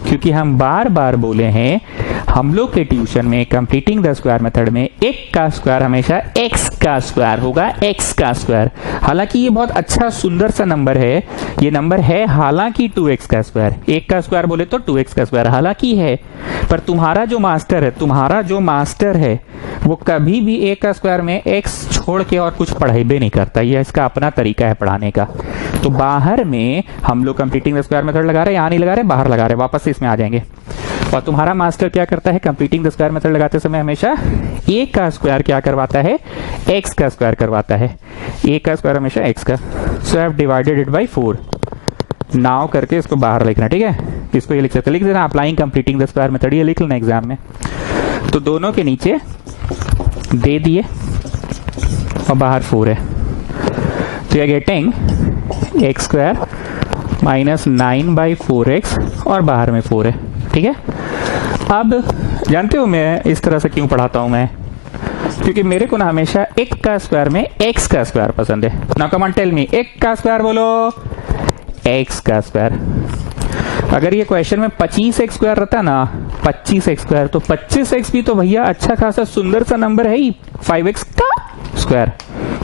क्योंकि हम बार बार बोले हैं हम लोग के ट्यूशन में कंप्लीटिंग द स्क्वायर मेथड में एक का स्क्वायर हमेशा x का स्क्वायर होगा, x का स्क्वायर। हालांकि ये बहुत अच्छा सुंदर सा नंबर है, ये नंबर है हालांकि 2x का स्क्वायर, एक का स्क्वायर बोले तो 2x का स्क्वायर हालांकि है, पर तुम्हारा जो मास्टर है, तुम्हारा जो मास्टर है वो कभी भी a का स्क्वायर में x छोड़ के और कुछ पढ़ाई भी नहीं करता, ये इसका अपना तरीका है पढ़ाने का। तो बाहर में हम लोग कंप्लीटिंग द स्क्वायर मेथड लगा रहे हैं, यहाँ नहीं लगा रहे, बाहर लगा रहे, वापस से इसमें आ जाएंगे। और तुम्हारा मास्टर क्या करता है, कंप्लीटिंग द स्क्वायर मेथड लगाते समय हमेशा a का स्क्वायर क्या करवाता है, x का स्क्वायर करवाता है, a का स्क्वायर हमेशा x का। So have divided it by 4, now करके इसको बाहर लिखना, ठीक है? इसको ये लिख सकते, लिख देना applying completing the square method, ये लिख लेना एग्जाम में। तो दोनों के नीचे दे दिए और बाहर 4 है, तो ये गेटिंग x² माइनस 9/4x और बाहर में 4 है, ठीक है? अब जानते हो मैं इस तरह से क्यों पढ़ाता हूं मैं? क्योंकि मेरे को ना हमेशा एक का स्क्वायर में x का स्क्वायर पसंद है। Now come on tell me, एक का स्क्वायर बोलो, x का स्क्वायर। अगर ये क्वेश्चन में 25x स्क्वायर रहता ना, 25x स्क्वायर, तो 25x भी तो भैया अच्छा खासा सुंदर सा नंबर है ही, 5x का स्क्वायर।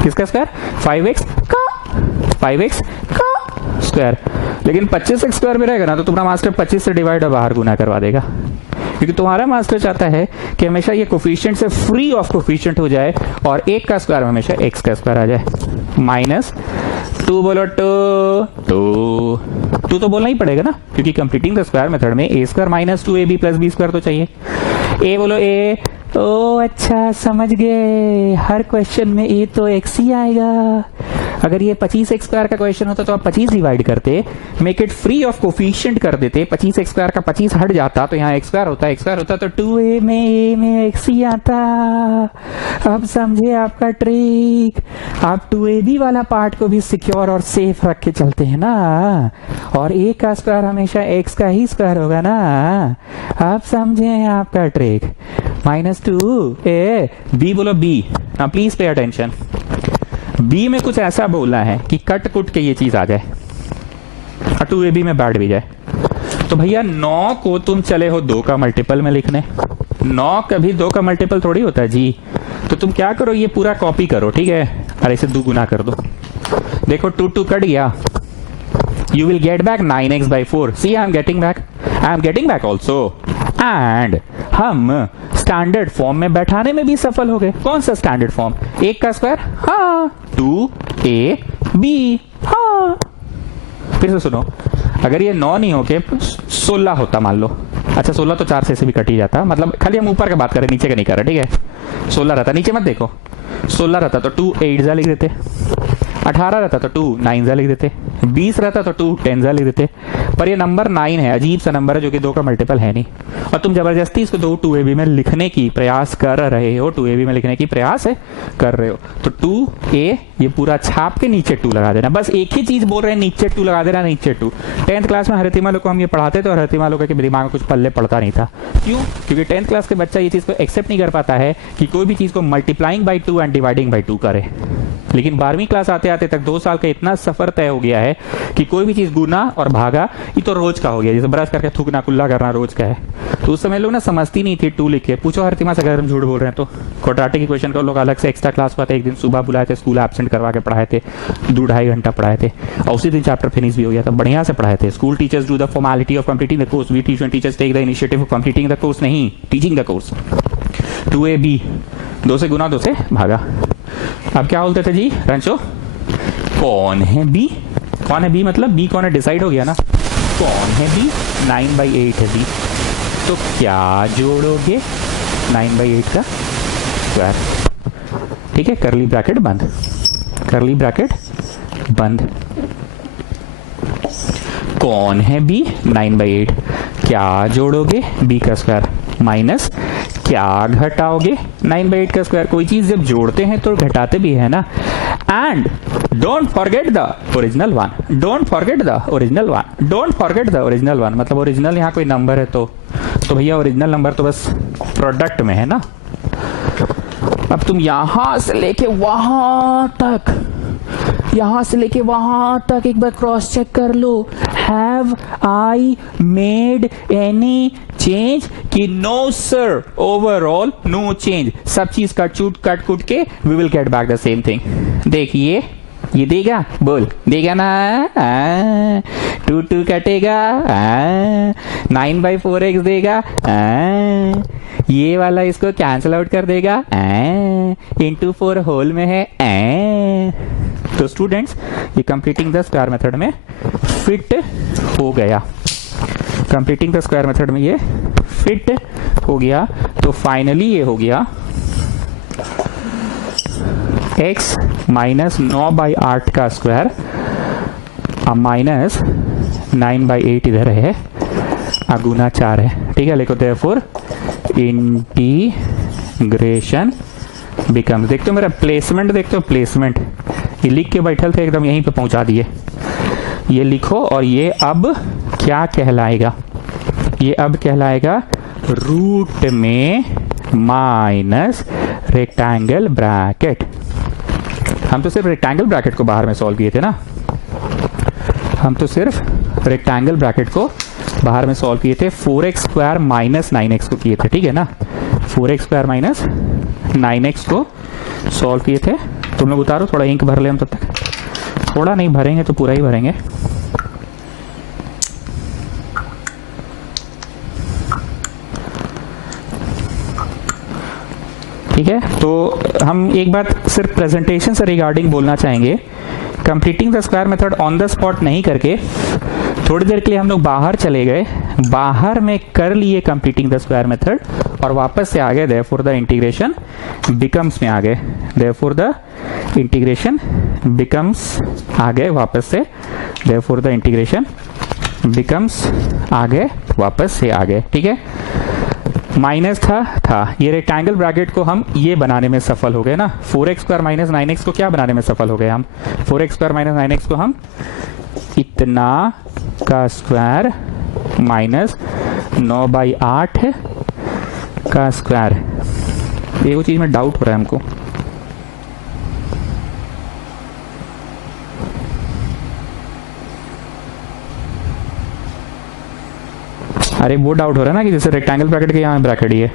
किसका स्क्वायर? 5x का, 5x का स्क्वायर। लेकिन 25x स्क्वायर में रहेगा ना तो तुम्हारा मास्टर 25 से डिवाइड और बाहर गुना करवा देगा, क्योंकि तुम्हारा मास्टर चाहता है कि हमेशा ये कोफिशिएंट से फ्री ऑफ कोफिशिएंट हो जाए और एक का स्क्वायर हमेशा x का स्क्वायर आ जाए। माइनस 2 बोलो, 2 तो बोलना ही पड़ेगा ना, क्योंकि कंप्लीटिंग द स्क्वायर मेथड में a² minus 2ab plus b² तो चाहिए। a बोलो a, ओ अच्छा समझ गए, हर क्वेश्चन में a तो x ही आएगा। अगर ये 25x स्क्वायर का क्वेश्चन होता तो आप 25 डिवाइड करते, make it free of coefficient कर देते, 25x स्क्वायर का 25 हट जाता तो यहाँ x² होता तो 2a में x ही आता। अब समझे आपका ट्रिक, आप 2ab वाला पार्ट को भी सिक्योर और सेफ रख के चलते हैं ना, और a का स्क्वायर हमेशा x का ही स्क्वायर होगा ना। आप समझे आपका ट्रिक। -2a, b बोलो b। Now please pay attention, B में कुछ ऐसा बोला है कि कट कुट के ये चीज आ जाए और 2ab में बैठ भी जाए, तो भैया 9 को तुम चले हो 2 का मल्टीपल में लिखने, 9 कभी 2 का मल्टीपल थोड़ी होता है जी। तो तुम क्या करो, ये पूरा कॉपी करो, ठीक है, और इसे 2 गुना कर दो। देखो 2 2 कट गया, you will get back 9x by 4. See, I am getting back also. And हम स्टैंडर्ड फॉर्म में बैठाने में भी सफल हो गए. कौन सा स्टैंडर्ड फॉर्म? 1 का स्क्वायर, हाँ, 2ab, हाँ. फिर से सुनो, अगर ये 9 नहीं होके 16 होता मान लो. अच्छा 16 तो 4 से भी कट ही जाता, मतलब खाली हम ऊपर का बात करें, नीचे का नहीं कर रहे, ठीक है. 16 रहता, नीचे मत देखो. 16 रहता तो 2 8 जा लिख देते. 18 रहता तो 2 9 जा लिख देते. 20 रहता तो 2 10 जा लिख देते. पर ये नंबर 9 है, अजीब सा नंबर है जो कि 2 का मल्टीपल है नहीं, और तुम जबरदस्ती इसको 2ab में लिखने की प्रयास कर रहे हो. 2ab में लिखने की प्रयास कर रहे हो तो 2a ये पूरा छाप के नीचे 2 लगा देना. बस एक ही चीज बोल रहे हैं, नीचे 2 लगा देना, नीचे 2. 10th क्लास में हरितिमा लोग को हम ये पढ़ाते थे और हरितिमा लोग के दिमाग में कुछ पल्ले पड़ता नहीं था. क्यों? क्योंकि 10th क्लास के बच्चा ये चीज को एक्सेप्ट नहीं कर पाता है कि कोई भी चीज को multiplying by 2 and dividing by 2 करे. लेकिन 12वीं क्लास आते आते तक 2 साल का इतना सफर तय हो गया है कि कोई भी चीज गुना और भागा ये तो रोज का हो गया. जैसे ब्रश करके थूकना कुल्ला करना रोज का है. तो उस समय लोग ना समझती नहीं थी 2 लिख के. पूछो हरितिमा से अगर हम झूठ बोल रहे हैं तो. क्वाड्रेटिक इक्वेशन को लोग अलग से एक्स्ट्रा क्लास पाते, एक दिन सुबह बुलाए थे, स्कूल एब्सेंट करवा के पढ़ाए थे, 2-2.5 घंटा पढ़ाए थे, और उसी दिन चैप्टर फिनिश भी हो गया था. बढ़िया से पढ़ाए थे. School teachers do the formality of completing the course, we tuition teachers take the initiative of completing the course, नहीं टीचिंग द कोर्स. 2ab 2 से गुना 2 से भागा. अब क्या बोलते थे जी रंचो? कौन है b? कौन है b मतलब b कौन है डिसाइड हो गया ना. कौन है b? 9/8 है b. तो क्या जोड़ोगे? 9/8 का स्क्वायर. ठीक है, करली ब्रैकेट बंद, करली ब्रैकेट बंद. कौन है b? 9/8. क्या जोड़ोगे? b का स्क्वायर माइनस क्या घटाओगे? 9/8 का स्क्वायर. कोई चीज जब जोड़ते हैं तो घटाते भी है ना. And don't forget the original one. Don't forget the original one. Don't forget the original one मतलब ओरिजिनल यहाँ कोई नंबर है तो भैया ओरिजिनल नंबर तो बस प्रोडक्ट में है ना. अब तुम यहां से लेके वहां तक, यहां से लेके वहां तक एक बार क्रॉस चेक कर लो. Have I made any change? कि no sir, overall no change. सब चीज कट कुट के we will get back the same thing. देखिए ये देगा, बोल देगा ना. 2 कटेगा, 9/4x देगा, ये वाला इसको कैंसिल आउट कर देगा, इंटू 4 होल में है. तो स्टूडेंट्स ये कंप्लीटिंग द स्क्वायर मेथड में फिट हो गया. कंप्लीटिंग द स्क्वायर मेथड में ये फिट हो गया. तो फाइनली ये हो गया x माइनस 9/8 का स्क्वायर माइनस 9/8 इधर है, गुना 4 है. ठीक है, लिखो देयरफॉर इंटीग्रेशन बिकम्स. देखते हो मेरा प्लेसमेंट, देखते हो प्लेसमेंट, ये लिख के बैठल थे एकदम यहीं पे पहुंचा दिए. ये लिखो और ये अब क्या कहलाएगा? ये अब कहलाएगा रूट में माइनस रेक्टेंगल ब्रैकेट. हम तो सिर्फ रेक्टेंगल ब्रैकेट को बाहर में सॉल्व किए थे ना. हम तो सिर्फ रेक्टेंगल ब्रैकेट को बाहर में सॉल्व किए थे. 4x स्क्वायर माइनस 9x को किए थे. ठीक है ना, 4x स्क्वायर माइनस 9x को सॉल्व किए थे. तुम लोग उतारो, थोड़ा इंक भर ले हम तब तक. थोड़ा नहीं भरेंगे तो पूरा ही भरेंगे. ठीक है, तो हम एक बात सिर्फ प्रेजेंटेशन से रिगार्डिंग बोलना चाहेंगे. Completing the square method on the spot नहीं करके थोड़ी देर के लिए हम लोग बाहर चले गए, बाहर में कर लिए कंप्लीटिंग द स्क्वायर मेथड और वापस से आ गए. देयरफॉर द इंटीग्रेशन बिकम्स में आ गए. देयरफॉर द इंटीग्रेशन बिकम्स आ गए वापस से. देयरफॉर द इंटीग्रेशन बिकम्स आ गए वापस से आ गए. ठीक है, माइनस था ये रेक्टेंगल ब्रैकेट को हम ये बनाने में सफल हो गए ना. 4x स्क्वायर माइनस 9x को क्या बनाने में सफल हो गए हम? 4x स्क्वायर माइनस 9x को हम इतना का स्क्वायर माइनस 9/8 का स्क्वायर. ये वो चीज में डाउट हो रहा है हमको. अरे वो डाउट हो रहा है ना कि जैसे रेक्टेंगल ब्रैकेट के यहाँ ब्रैकेट ही है,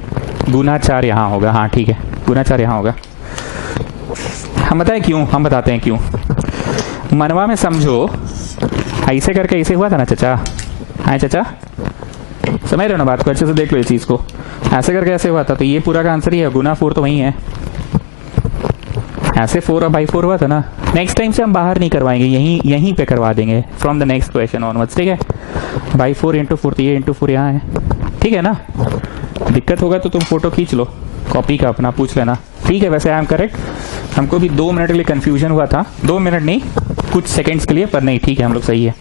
गुना 4 यहाँ होगा. हाँ ठीक है, गुना 4 यहाँ होगा. हम बताएं क्यों? हम बताते हैं क्यों. मनवा में समझो ऐसे करके ऐसे हुआ था ना चाचा, हाँ चाचा समझ रहे हो ना बात को, अच्छे से देख लो इस चीज को, ऐसे करके ऐसे हुआ था, तो ये पूरा का आंसर ही है, गुना 4 तो वही है, ऐसे 4 और बाई 4 हुआ था ना। नेक्स्ट टाइम से हम बाहर नहीं करवाएंगे, यहीं पे करवा देंगे from the next question onwards, ठीक है। बाई 4 इंटू 4, तो ये इंटू 4 यहाँ है, ठीक है ना। दिक्कत होगा तो तुम फोटो खींच लो कॉपी का अपना, पूछ लेना, ठीक है। वैसे आई एम करेक्ट, हमको भी 2 मिनट के लिए कंफ्यूजन हुआ था, 2 मिनट नहीं कुछ सेकेंड्स के लिए, पर नहीं ठीक है हम लोग सही है।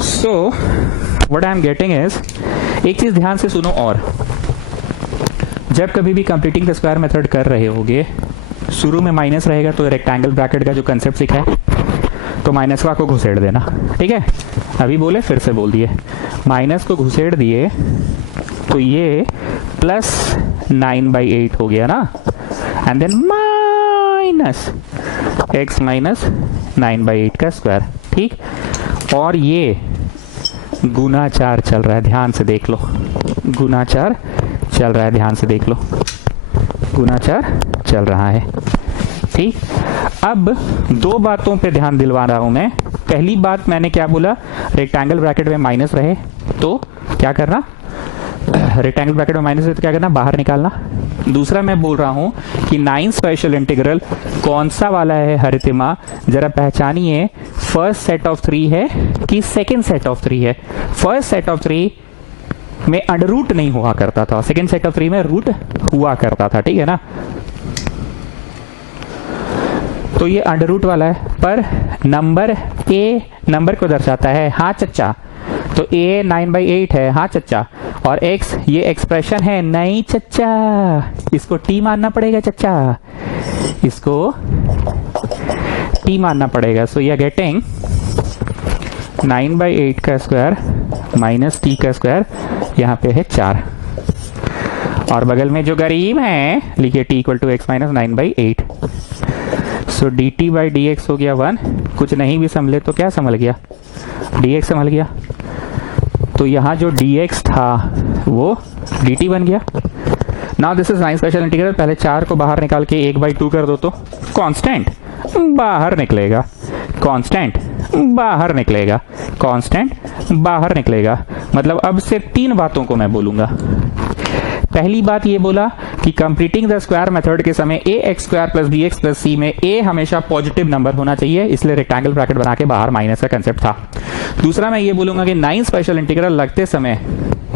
So what I am getting is, एक चीज ध्यान से सुनो, और जब कभी भी कंप्लीटिंग द स्क्वायर मेथड कर रहे होगे, शुरू में माइनस रहेगा, तो रेक्टेंगल ब्रैकेट का जो कंसेप्ट सीखा है, तो माइनस का को घुसेड़ देना, ठीक है। अभी बोले फिर से बोल दिए, माइनस को घुसेड़ दिए तो ये प्लस 9/8 हो गया ना, and then minus x minus 9/8 का स्क्वायर, ठीक। और ये गुना 4 चल रहा है, ध्यान से देख लो, गुना 4 चल रहा है, ध्यान से देख लो, गुना 4 चल रहा है, ठीक। अब 2 बातों पे ध्यान दिलवा रहा हूं मैं। पहली बात मैंने क्या बोला, रेक्टेंगल ब्रैकेट में माइनस रहे तो क्या करना, रेक्टेंगल ब्रैकेट में माइनस रहे तो क्या करना, बाहर निकालना। दूसरा मैं बोल रहा हूं कि 9 स्पेशल इंटीग्रल कौन सा वाला है हरितिमा, जरा पहचानिए, फर्स्ट सेट ऑफ 3 है कि सेकेंड सेट ऑफ 3 है। फर्स्ट सेट ऑफ 3 में अंडर रूट नहीं हुआ करता था, सेकेंड सेट ऑफ 3 में रूट हुआ करता था, ठीक है ना। तो ये अंडर रूट वाला है, पर नंबर ए नंबर को दर्शाता है, हाँ चच्चा, तो a 9/8 है, हाँ चच्चा, और x ये एक्सप्रेशन है, नहीं चच्चा, इसको t मानना पड़ेगा चच्चा, इसको t मानना पड़ेगा। सो यू आर गेटिंग 9/8 का स्क्वायर माइनस t का स्क्वायर, यहाँ पे है 4, और बगल में जो गरीब है लिखिए t equal to x minus 9/8। So dt by dx हो गया 1, कुछ नहीं भी संभले तो क्या संभल गया, dx संभल गया, तो यहाँ जो dx था वो dt बन गया। Now this is 9 special integral, पहले 4 को बाहर निकाल के 1/2 कर दो तो कांस्टेंट बाहर निकलेगा, कांस्टेंट बाहर निकलेगा, कांस्टेंट बाहर निकलेगा। मतलब अब सिर्फ 3 बातों को मैं बोलूंगा। पहली बात ये बोला कि कंप्लीटिंग द स्क्वायर मेथड के समय ax² plus bx plus c में a हमेशा पॉजिटिव नंबर होना चाहिए, इसलिए रेक्टेंगल ब्रैकेट बना के बाहर माइनस का कंसेप्ट था। दूसरा मैं ये बोलूंगा कि 9 स्पेशल इंटीग्रल लगते समय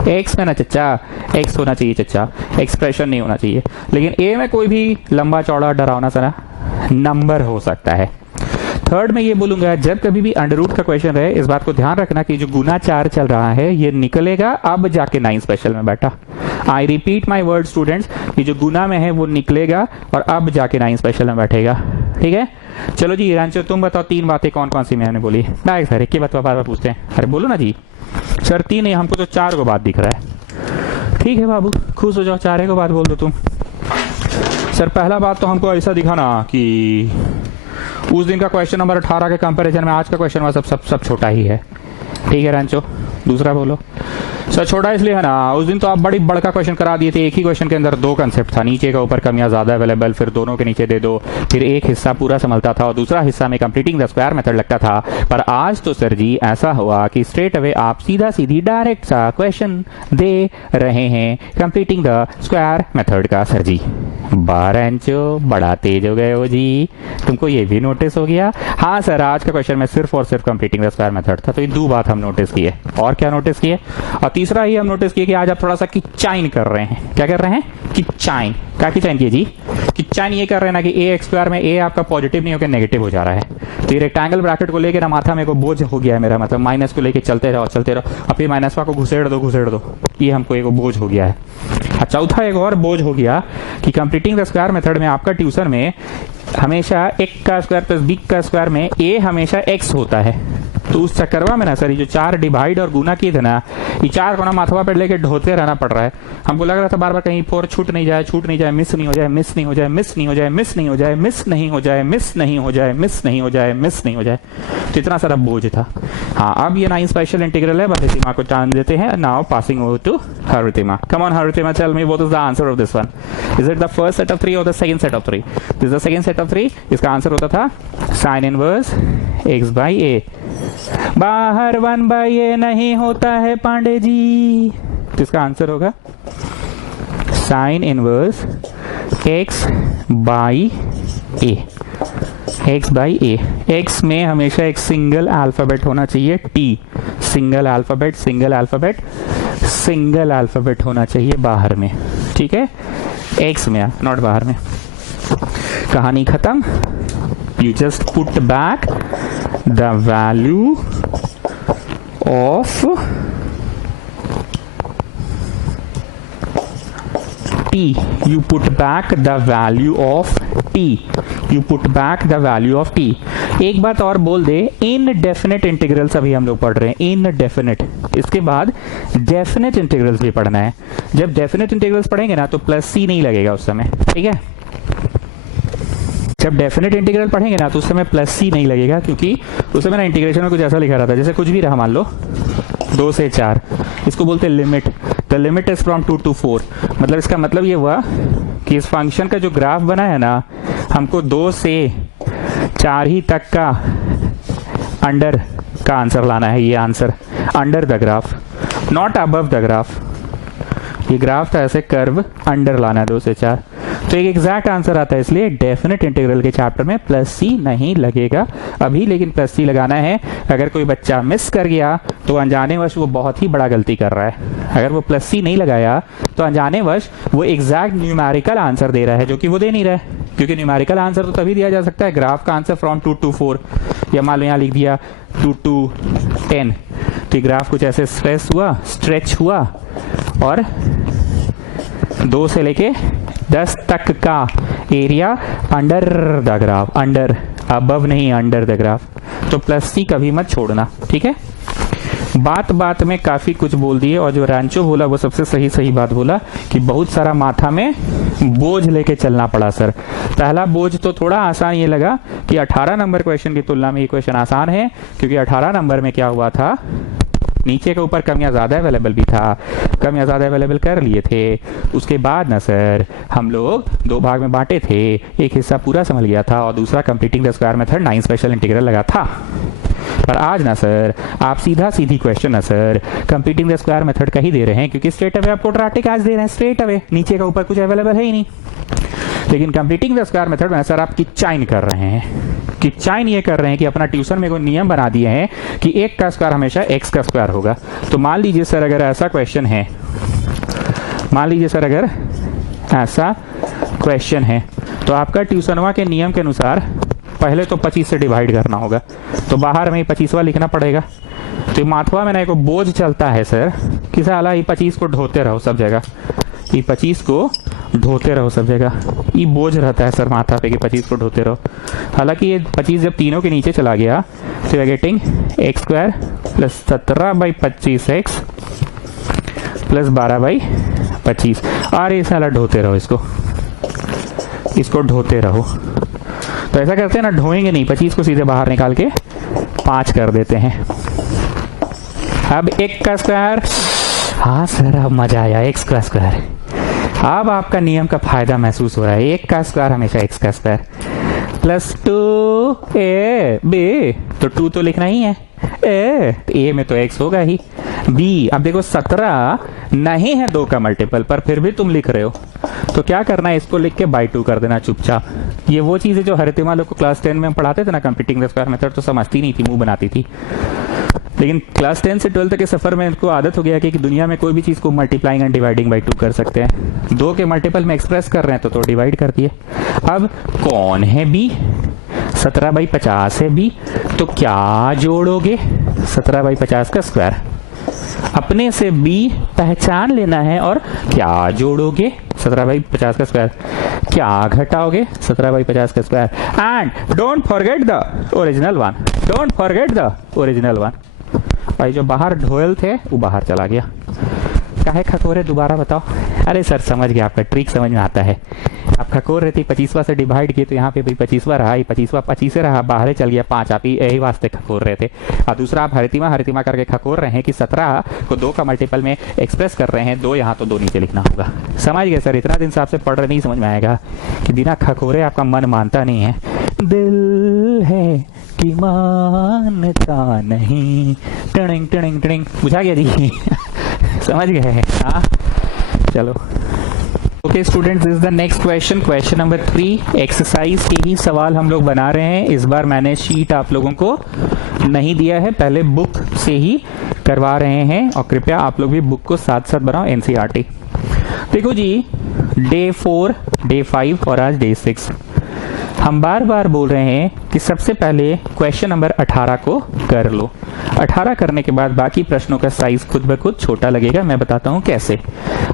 x में ना चच्चा, x होना चाहिए चच्चा, एक्सप्रेशन नहीं होना चाहिए, लेकिन a में कोई भी लंबा चौड़ा डरावना सा नंबर हो सकता है। थर्ड में ये बोलूंगा, जब कभी भी अंडर रूट का क्वेश्चन रहे, इस बात को ध्यान रखना कि जो गुना 4 चल रहा है ये निकलेगा अब जाके 9 स्पेशल में बैठा। I repeat my word students, ये जो गुना में है वो निकलेगा और अब जाके 9 स्पेशल में बैठेगा, ठीक है। चलो जी ईरानचो तुम बताओ 3 बातें कौन कौन सी मैंने बोली, ना सर एक ही बात बार बार पूछते हैं, अरे बोलो ना जी। सर 3 नहीं, हमको तो 4 को बात दिख रहा है। ठीक है बाबू खुश हो जाओ, 4 को बात बोल दो तुम। सर पहला बात तो हमको ऐसा दिखा ना कि उस दिन का क्वेश्चन नंबर 18 के कंपैरिजन में आज का क्वेश्चन वह सब छोटा ही है, ठीक है रांचो। दूसरा बोलो सर छोटा इसलिए है ना, उस दिन तो आप बड़ी बड़का क्वेश्चन करा दिए थे, एक ही क्वेश्चन के अंदर 2 कंसेप्ट था, नीचे का ऊपर कम या ज्यादा अवेलेबल, फिर दोनों के नीचे दे दो, फिर एक हिस्सा पूरा संभलता था और दूसरा हिस्सा में कंप्लीटिंग द स्क्वायर मेथड लगता था। पर आज तो सर जी ऐसा हुआ कि स्ट्रेट अवे आप सीधा सीधी डायरेक्ट सा क्वेश्चन दे रहे हैं कंप्लीटिंग द स्क्वायर मेथड का। सर जी बारंचो बड़ा तेज हो गए हो जी, तुमको ये भी नोटिस हो गया? हाँ सर आज का क्वेश्चन में सिर्फ और सिर्फ कंप्लीटिंग द स्क्वायर मेथड था, तो ये 2 बात हम नोटिस किए। और क्या नोटिस किए? और तीसरा ही हम नोटिस किए कि आज आप थोड़ा सा किचाइन कर रहे हैं। क्या कर रहे हैं? किचाइन। क्या किचाइन किए जी? किचाइन ये कर रहे हैं ना कि a² में a आपका पॉजिटिव नहीं होकर नेगेटिव हो जा रहा है, तो ये रेक्टेंगल ब्रैकेट को लेकर ना माथा मेरे को बोझ हो गया है मेरा, मतलब माइनस को लेकर चलते रहो अब फिर माइनस को घुसेड़ दो, ये हमको एक बोझ हो गया है। चौथा एक और बोझ हो गया कि कंप्लीटिंग द स्क्वायर मेथड में आपका ट्यूशन में हमेशा a का स्क्वायर प्लस b का स्क्वायर में a हमेशा x होता है, तो उस चक्करवा में ना सर ये जो 4 डिवाइड और गुना किए थे ना, ये 4 को ना माथवा पे लेके ढोते रहना पड़ रहा है। हमको लग रहा था बार बार कहीं 4 छूट नहीं जाए, मिस नहीं हो जाए, तो इतना सारा बोझ था। हाँ अब ये 9 स्पेशल इंटीग्रल है, बस रितिमा को चांद देते हैं। Now passing over to Haritima. Come on Haritima, tell me what is the answer of this one? Is it the first set of 3 और the second set of 3? This is the second set of 3। इसका answer होता था sin inverse x by a। बाहर 1/a नहीं होता है पांडे जी, तो इसका आंसर होगा sine inverse x by A. x by A, x में हमेशा एक सिंगल अल्फाबेट होना चाहिए, t, single alphabet single alphabet single alphabet होना चाहिए बाहर में, ठीक है, x में, नॉट बाहर में। कहानी खत्म। You just put back the value of t, you put back the value of t, you put back the value of t। एक बात और बोल दे, इनडेफिनेट इंटीग्रल्स अभी हम लोग पढ़ रहे हैं, इनडेफिनेट, इसके बाद डेफिनेट इंटीग्रल्स भी पढ़ना है। जब डेफिनेट इंटीग्रल्स पढ़ेंगे ना तो प्लस सी नहीं लगेगा उस समय, ठीक है। जब डेफिनेट इंटीग्रल पढ़ेंगे ना तो उस समय प्लस सी नहीं लगेगा, क्योंकि उस समय ना इंटीग्रेशन में कुछ ऐसा लिखा रहता है, जैसे कुछ भी रहा, मान लो 2 से 4, इसको बोलते हैं limit. The limit is from 2 to 4, मतलब इसका मतलब ये हुआ कि इस फंक्शन का जो ग्राफ बना है ना, हमको 2 से 4 ही तक का अंडर का आंसर लाना है। ये answer under the graph, not above the graph. ये ग्राफ था ऐसे कर्व, अंडर लाना है 2 से 4, तो एक एग्जैक्ट आंसर आता है। इसलिए डेफिनेट इंटीग्रल के चैप्टर में प्लस सी नहीं लगेगा अभी, लेकिन प्लस सी लगाना है। अगर कोई बच्चा मिस कर गया तो अनजानेवश वो बहुत ही बड़ा गलती कर रहा है। अगर वो प्लस सी नहीं लगाया तो अनजानेवश वो एग्जैक्ट न्यूमेरिकल आंसर दे रहा है, जो कि वो दे नहीं रहा है, क्योंकि न्यूमेरिकल आंसर तो तभी दिया जा सकता है, ग्राफ का आंसर फ्रॉम 2 to 4, या मान लो यहाँ लिख दिया 2 to 10, तो ग्राफ कुछ ऐसे स्ट्रेच हुआ और 2 से लेके 10 तक का area under the graph, under, above नहीं, अंडर द ग्राफ। तो प्लस सी कभी मत छोड़ना, ठीक है। बात बात में काफी कुछ बोल दिए, और जो रांचो बोला वो सबसे सही बात बोला कि बहुत सारा माथा में बोझ लेके चलना पड़ा सर। पहला बोझ तो थोड़ा आसान ये लगा कि 18 नंबर क्वेश्चन की तुलना में ये क्वेश्चन आसान है, क्योंकि 18 नंबर में क्या हुआ था, नीचे के ऊपर कम या ज्यादा अवेलेबल भी था, कम या ज्यादा अवेलेबल कर लिए थे। उसके बाद ना सर हम लोग 2 भाग में बांटे थे, एक हिस्सा पूरा समझ गया था और दूसरा completing the square method 9 special integral लगा था। पर आज ना सर आप सीधी क्वेश्चन ना sir completing the square method का ही दे रहे हैं, क्योंकि स्ट्रेट अवे आप क्वाड्रेटिक आज दे रहे हैं, स्ट्रेट अवे, नीचे का ऊपर कुछ अवेलेबल है ही नहीं। लेकिन कंप्लीटिंग द स्क्वायर मेथड में सर आप किच्चाइन कर रहे हैं, किच्चाइन ये कर रहे हैं कि अपना ट्यूशन में कोई नियम बना दिए हैं कि 1 का स्क्वायर हमेशा x का स्क्वायर होगा। तो मान लीजिए सर अगर ऐसा क्वेश्चन है, मान लीजिए सर अगर ऐसा क्वेश्चन है, तो आपका ट्यूशनवा के नियम के अनुसार पहले तो 25 से डिवाइड करना होगा, तो बाहर में 25वां लिखना पड़ेगा। तो माथवा में ना एक बोझ चलता है सर कि साला ये 25 को ढोते रहो सब जगह, ये 25 को ढोते रहो सब जगह, ये बोझ रहता है सर माथा पे कि 25 को ढोते रहो। हालांकि ये 25 जब तीनों के नीचे चला गया तो we are getting X square plus 17/25x plus 12/25। और ये साला ढोते रहो, इसको ढोते रहो। तो ऐसा करते हैं ना, ढोएंगे नहीं, 25 को सीधे बाहर निकाल के 5 कर देते हैं। अब 1 का स्क्वायर, हाँ सर अब मजा आया, x का स्क्वायर। अब आपका नियम का फायदा महसूस हो रहा है, 1 का स्क्वायर हमेशा x का स्क्वायर प्लस 2ab, तो 2 तो लिखना ही है, a में तो x होगा ही, b। अब देखो 17 नहीं है 2 का मल्टीपल, पर फिर भी तुम लिख रहे हो, तो क्या करना है, इसको लिख के बाई 2 कर देना चुपचाप। ये वो चीजें जो हरितिमा लोग को क्लास 10 में पढ़ाते थे ना, कंप्लीटिंग द स्क्वायर मेथड, तो समझती नहीं थी, मुंह बनाती थी। लेकिन क्लास 10 से 12 तक के सफर में इनको आदत हो गया कि दुनिया में कोई भी चीज को मल्टीप्लाइंग एंड डिवाइडिंग बाई 2 कर सकते हैं। 2 के मल्टीपल में एक्सप्रेस कर रहे हैं तो डिवाइड कर दिए। अब कौन है b, 17/50 है b, तो क्या जोड़ोगे, 17/50 का स्क्वायर, अपने से b पहचान लेना है, और क्या जोड़ोगे, 17/50 का स्क्वायर, क्या घटाओगे, 17/50 का square, and don't forget the original one, don't forget the original one. भाई जो बाहर ढोल थे वो बाहर चला गया, काहे खकोरे, दोबारा बताओ। अरे सर समझ गया, आपका ट्रिक समझ में आता है। आप खकोर रहती 25वां से डिवाइड किए, तो यहाँ पे भी 25वां रहा, 25वां 25 से रहा, बाहर चल गया 5, आप यही वास्ते खकोर रहे थे। और दूसरा आप हरितिमा करके खकोर रहे हैं कि 17 को 2 का मल्टीपल में एक्सप्रेस कर रहे हैं, 2 यहाँ तो 2 नीचे लिखना होगा। समझ गए सर, इतना दिन से आपसे पढ़ रहे नहीं समझ में आएगा कि बिना खकोरे आपका मन मानता नहीं है। दिल है कि मानता नहीं। टिंग टिंग टिंग, बुझा गया जी? समझ गए? हाँ चलो। Okay students, this is the next question, question number 3। Exercise के ही सवाल हम लोग बना रहे हैं। इस बार मैंने शीट आप लोगों को नहीं दिया है, पहले बुक से ही करवा रहे हैं, और कृपया आप लोग भी बुक को साथ साथ बनाओ, एनसीईआरटी। देखो जी, डे 4, डे 5 और आज डे 6। हम बार बार बोल रहे हैं कि सबसे पहले क्वेश्चन नंबर 18 को कर लो। 18 करने के बाद बाकी प्रश्नों का साइज खुद ब खुद छोटा लगेगा। मैं बताता हूं कैसे।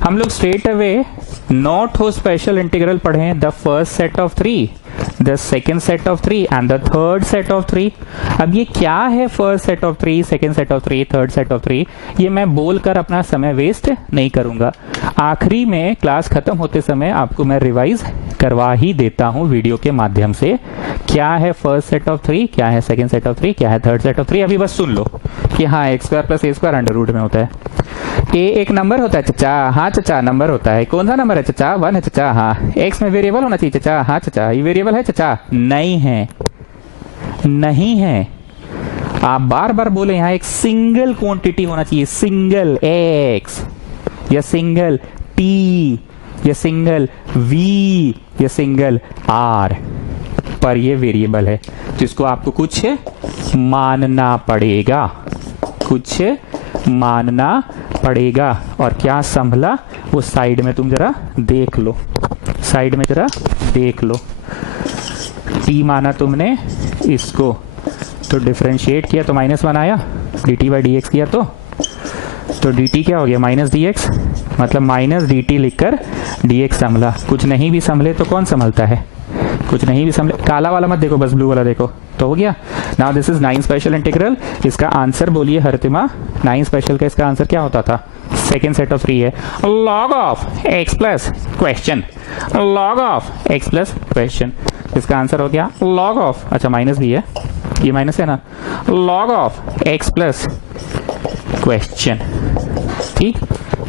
हम लोग स्ट्रेट अवे नॉट हो स्पेशल इंटीग्रल पढ़े, the first set of 3, the second set of 3 and the third set of 3। अब ये क्या है first set of 3, second set of 3, third set of 3, ये मैं बोलकर अपना समय वेस्ट नहीं करूंगा। आखिरी में क्लास खत्म होते समय आपको मैं रिवाइज करवा ही देता हूं वीडियो के माध्यम से। क्या है फर्स्ट सेट ऑफ 3, क्या है सेकेंड सेट ऑफ 3, क्या है थर्ड सेट ऑफ 3, अभी बस सुन लो कि हाँ एक्स स्क्वायर प्लस ए स्क्वायर अंडर रूट में होता है। ए एक नंबर होता है चचा, हाँ चचा नंबर होता है। कौन सा नंबर है चचा? 1 है चचा। हाँ। एक्स में वेरिएबल होना चाहिए चचा, हाँ चचा। ये वेरिएबल है चचा? नहीं है, नहीं है। आप बार बार बोले यहाँ एक सिंगल क्वांटिटी होना चाहिए, सिंगल एक्स या सिंगल टी या सिंगल वी या सिंगल आर, पर ये वेरिएबल है जिसको आपको कुछ मानना पड़ेगा, कुछ मानना पड़ेगा। और क्या संभला वो साइड में तुम जरा देख लो, साइड में जरा देख लो। टी माना तुमने इसको, तो डिफरेंशिएट किया तो -1 आया, dt बाई डी एक्स किया तो dt क्या हो गया? माइनस डी एक्स, मतलब माइनस डी टी लिखकर डी एक्स संभला। कुछ नहीं भी संभले तो कौन संभलता है? कुछ नहीं भी संभले, काला वाला मत देखो, बस ब्लू वाला देखो तो हो गया। Now this is 9 special integral. इसका आंसर बोलिए हरितिमा। 9 स्पेशल का इसका आंसर क्या होता था? सेकेंड सेट ऑफ 3 है, log of X plus question, log of X plus question. इसका आंसर हो गया लॉग ऑफ, अच्छा माइनस भी है, ये माइनस है ना, log of X plus question. ठीक,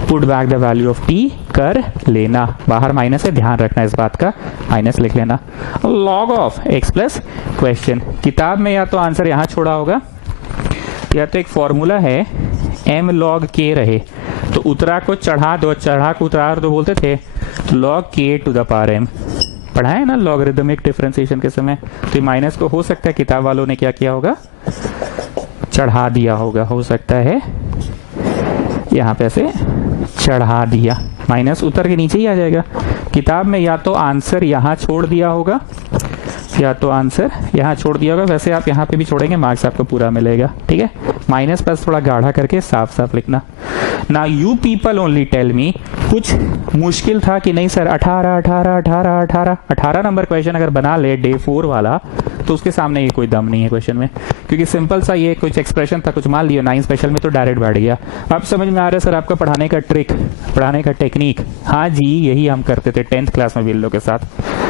put back the value of T कर लेना, बाहर माइनस है, ध्यान रखना इस बात का, माइनस लिख लेना। Log of X plus question. किताब में या तो आंसर यहां छोड़ा होगा, या तो एक फॉर्मूला है m log k रहे तो उतरा को चढ़ा दो, चढ़ा को उतरा दो बोलते थे, log k to the power m। पढ़ा है ना लॉगरिदमिक डिफरेंशिएशन के समय। तो माइनस को हो सकता है किताब वालों ने क्या किया होगा? चढ़ा दिया होगा, हो सकता है यहाँ पे ऐसे चढ़ा दिया, माइनस उतर के नीचे ही आ जाएगा। किताब में या तो आंसर यहाँ छोड़ दिया होगा, या तो आंसर यहाँ छोड़ दिया होगा। वैसे आप यहाँ पे भी छोड़ेंगे, मार्क्स आपको पूरा मिलेगा। ठीक है, माइनस प्लस थोड़ा गाढ़ा करके साफ साफ लिखना। ना you people only tell me, कुछ मुश्किल था कि नहीं सर? 18 नंबर क्वेश्चन अगर बना ले डे 4 वाला, तो उसके सामने ये कोई दम नहीं है क्वेश्चन में, क्योंकि सिंपल सा ये कुछ एक्सप्रेशन था, कुछ मान लिया। 9 स्पेशल में तो डायरेक्ट बैठ गया। अब समझ में आ रहा है सर आपका पढ़ाने का ट्रिक, पढ़ाने का टेक्निक? हाँ जी, यही हम करते थे 10th क्लास में बिल्लो के साथ।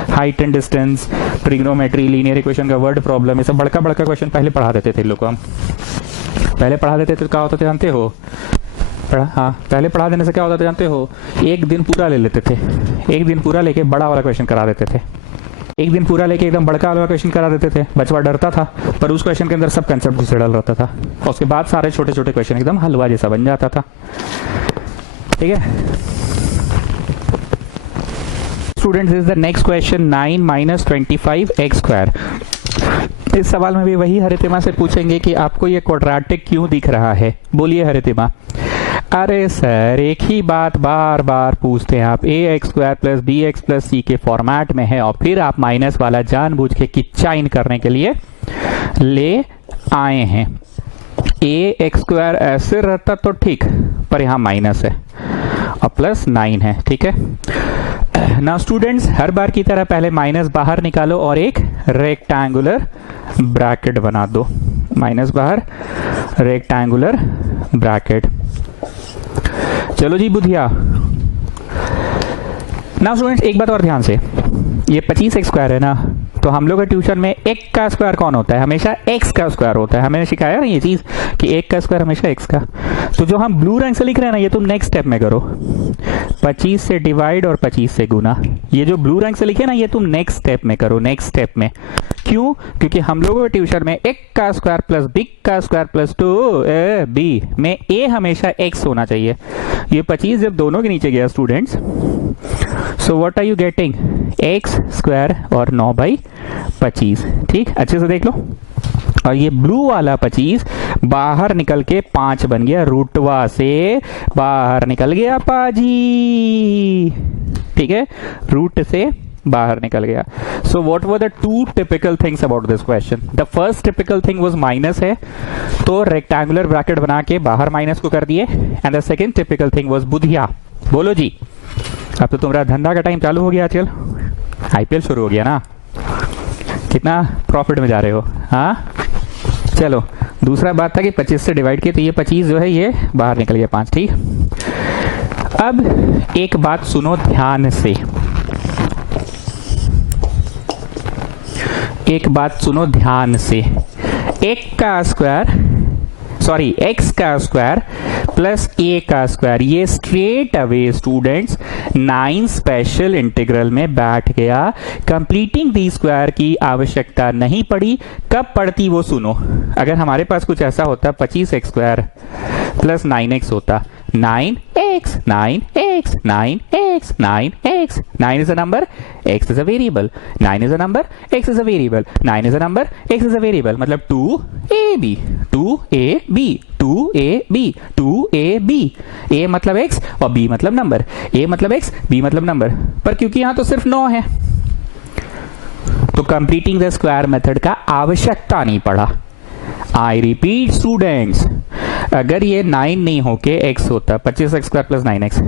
Height and distance, trigonometry, linear equation का वर्ड प्रॉब्लम, ये सब बड़का बड़का क्वेश्चन पहले पढ़ा देते थे लोग को। हम पहले पढ़ा देते थे, क्या होता था जानते हो? हाँ, पहले पढ़ा देने से क्या होता था जानते हो? एक दिन पूरा ले लेते थे, एक दिन पूरा लेके बड़ा वाला क्वेश्चन करा देते थे, एक दिन पूरा लेके एकदम बड़का वाला क्वेश्चन करा देते थे। बचवा डरता था, पर उस क्वेश्चन के अंदर सब कंसेप्ट घुसे डल रहता था, और उसके बाद सारे छोटे छोटे क्वेश्चन एकदम हलवा जैसा बन जाता था। ठीक है students, is the next question 9 minus 25 x square. इस सवाल में भी वही हरितिमा से पूछेंगे कि आपको ये क्वाड्रेटिक क्यों दिख रहा है। बोलिए हरितिमा। अरे सर, एक ही बात बार बार पूछते हैं आप। A X square plus B X plus C के फॉर्मेट में है, और फिर आप माइनस वाला जानबूझ के किच्चा इन करने के लिए ले आए हैं। ए एक्स स्क्वायर ऐसे रहता तो ठीक, पर यहाँ माइनस है और प्लस 9 है। ठीक है ना स्टूडेंट्स, हर बार की तरह पहले माइनस बाहर निकालो और एक रेक्टेंगुलर ब्रैकेट बना दो। माइनस बाहर, रेक्टेंगुलर ब्रैकेट। चलो जी बुधिया। ना स्टूडेंट्स, एक बात और ध्यान से, ये 25 एक्स स्क्वायर है ना, तो हम लोग के ट्यूशन में एक का स्क्वायर कौन होता है? हमेशा एक्स का स्क्वायर होता है। हमें सिखाया ना ये चीज कि एक का स्क्वायर हमेशा एक्स का। तो जो हम ब्लू रंग से लिख रहे हैं ना, ये तुम नेक्स्ट स्टेप में करो। 25 से डिवाइड और 25 से गुना। ये जो ब्लू रंग से लिखे ना, ये तुम नेक्स्ट स्टेप में करो, नेक्स्ट स्टेप में। क्यों? क्योंकि हम लोगों के ट्यूशन में एक का स्क्वायर प्लस बी का स्क्वायर प्लस 2ab में a हमेशा x होना चाहिए। ये 25 जब दोनों के नीचे गया students, so what are you getting? x square और 9/25। ठीक, अच्छे से देख लो। और ये ब्लू वाला 25 बाहर निकल के 5 बन गया, रूटवा से बाहर निकल गया पाजी। ठीक है, रूट से बाहर निकल गया। So what were the two typical things about this question? The first typical thing was minus है, तो रेक्टेंगुलर ब्रैकेट बना के बाहर माइनस को कर दिए। And the second typical thing was Budhiya. बोलो जी, अब तो तुम्हारा धंधा का टाइम चालू हो गया आजकल, आईपीएल शुरू हो गया ना, कितना प्रॉफिट में जा रहे हो? हाँ चलो, दूसरा बात था कि 25 से डिवाइड किए तो ये 25 जो है ये बाहर निकल गया 5। ठीक, अब एक बात सुनो ध्यान से, एक बात सुनो ध्यान से। x का स्क्वायर प्लस a का स्क्वायर, ये straight away students 9 special integral में बैठ गया। कंप्लीटिंग दी स्क्वायर की आवश्यकता नहीं पड़ी। कब पड़ती वो सुनो। अगर हमारे पास कुछ ऐसा होता 25x स्क्वायर प्लस 9x होता, 9x 9x 9x 9x, 9 is a number, x is a variable, 9 is a number, x is a variable, 9 is a number, x is a variable, मतलब 2ab 2ab 2ab 2ab, a मतलब x और b मतलब number, a मतलब x b मतलब number. पर क्योंकि यहां तो सिर्फ 9 है तो कंप्लीटिंग द स्क्वायर मेथड का आवश्यकता नहीं पड़ा। आई रिपीट स्टूडेंट्स, अगर ये 9 नहीं होके x होता 25x स्क्वायर प्लस 9x,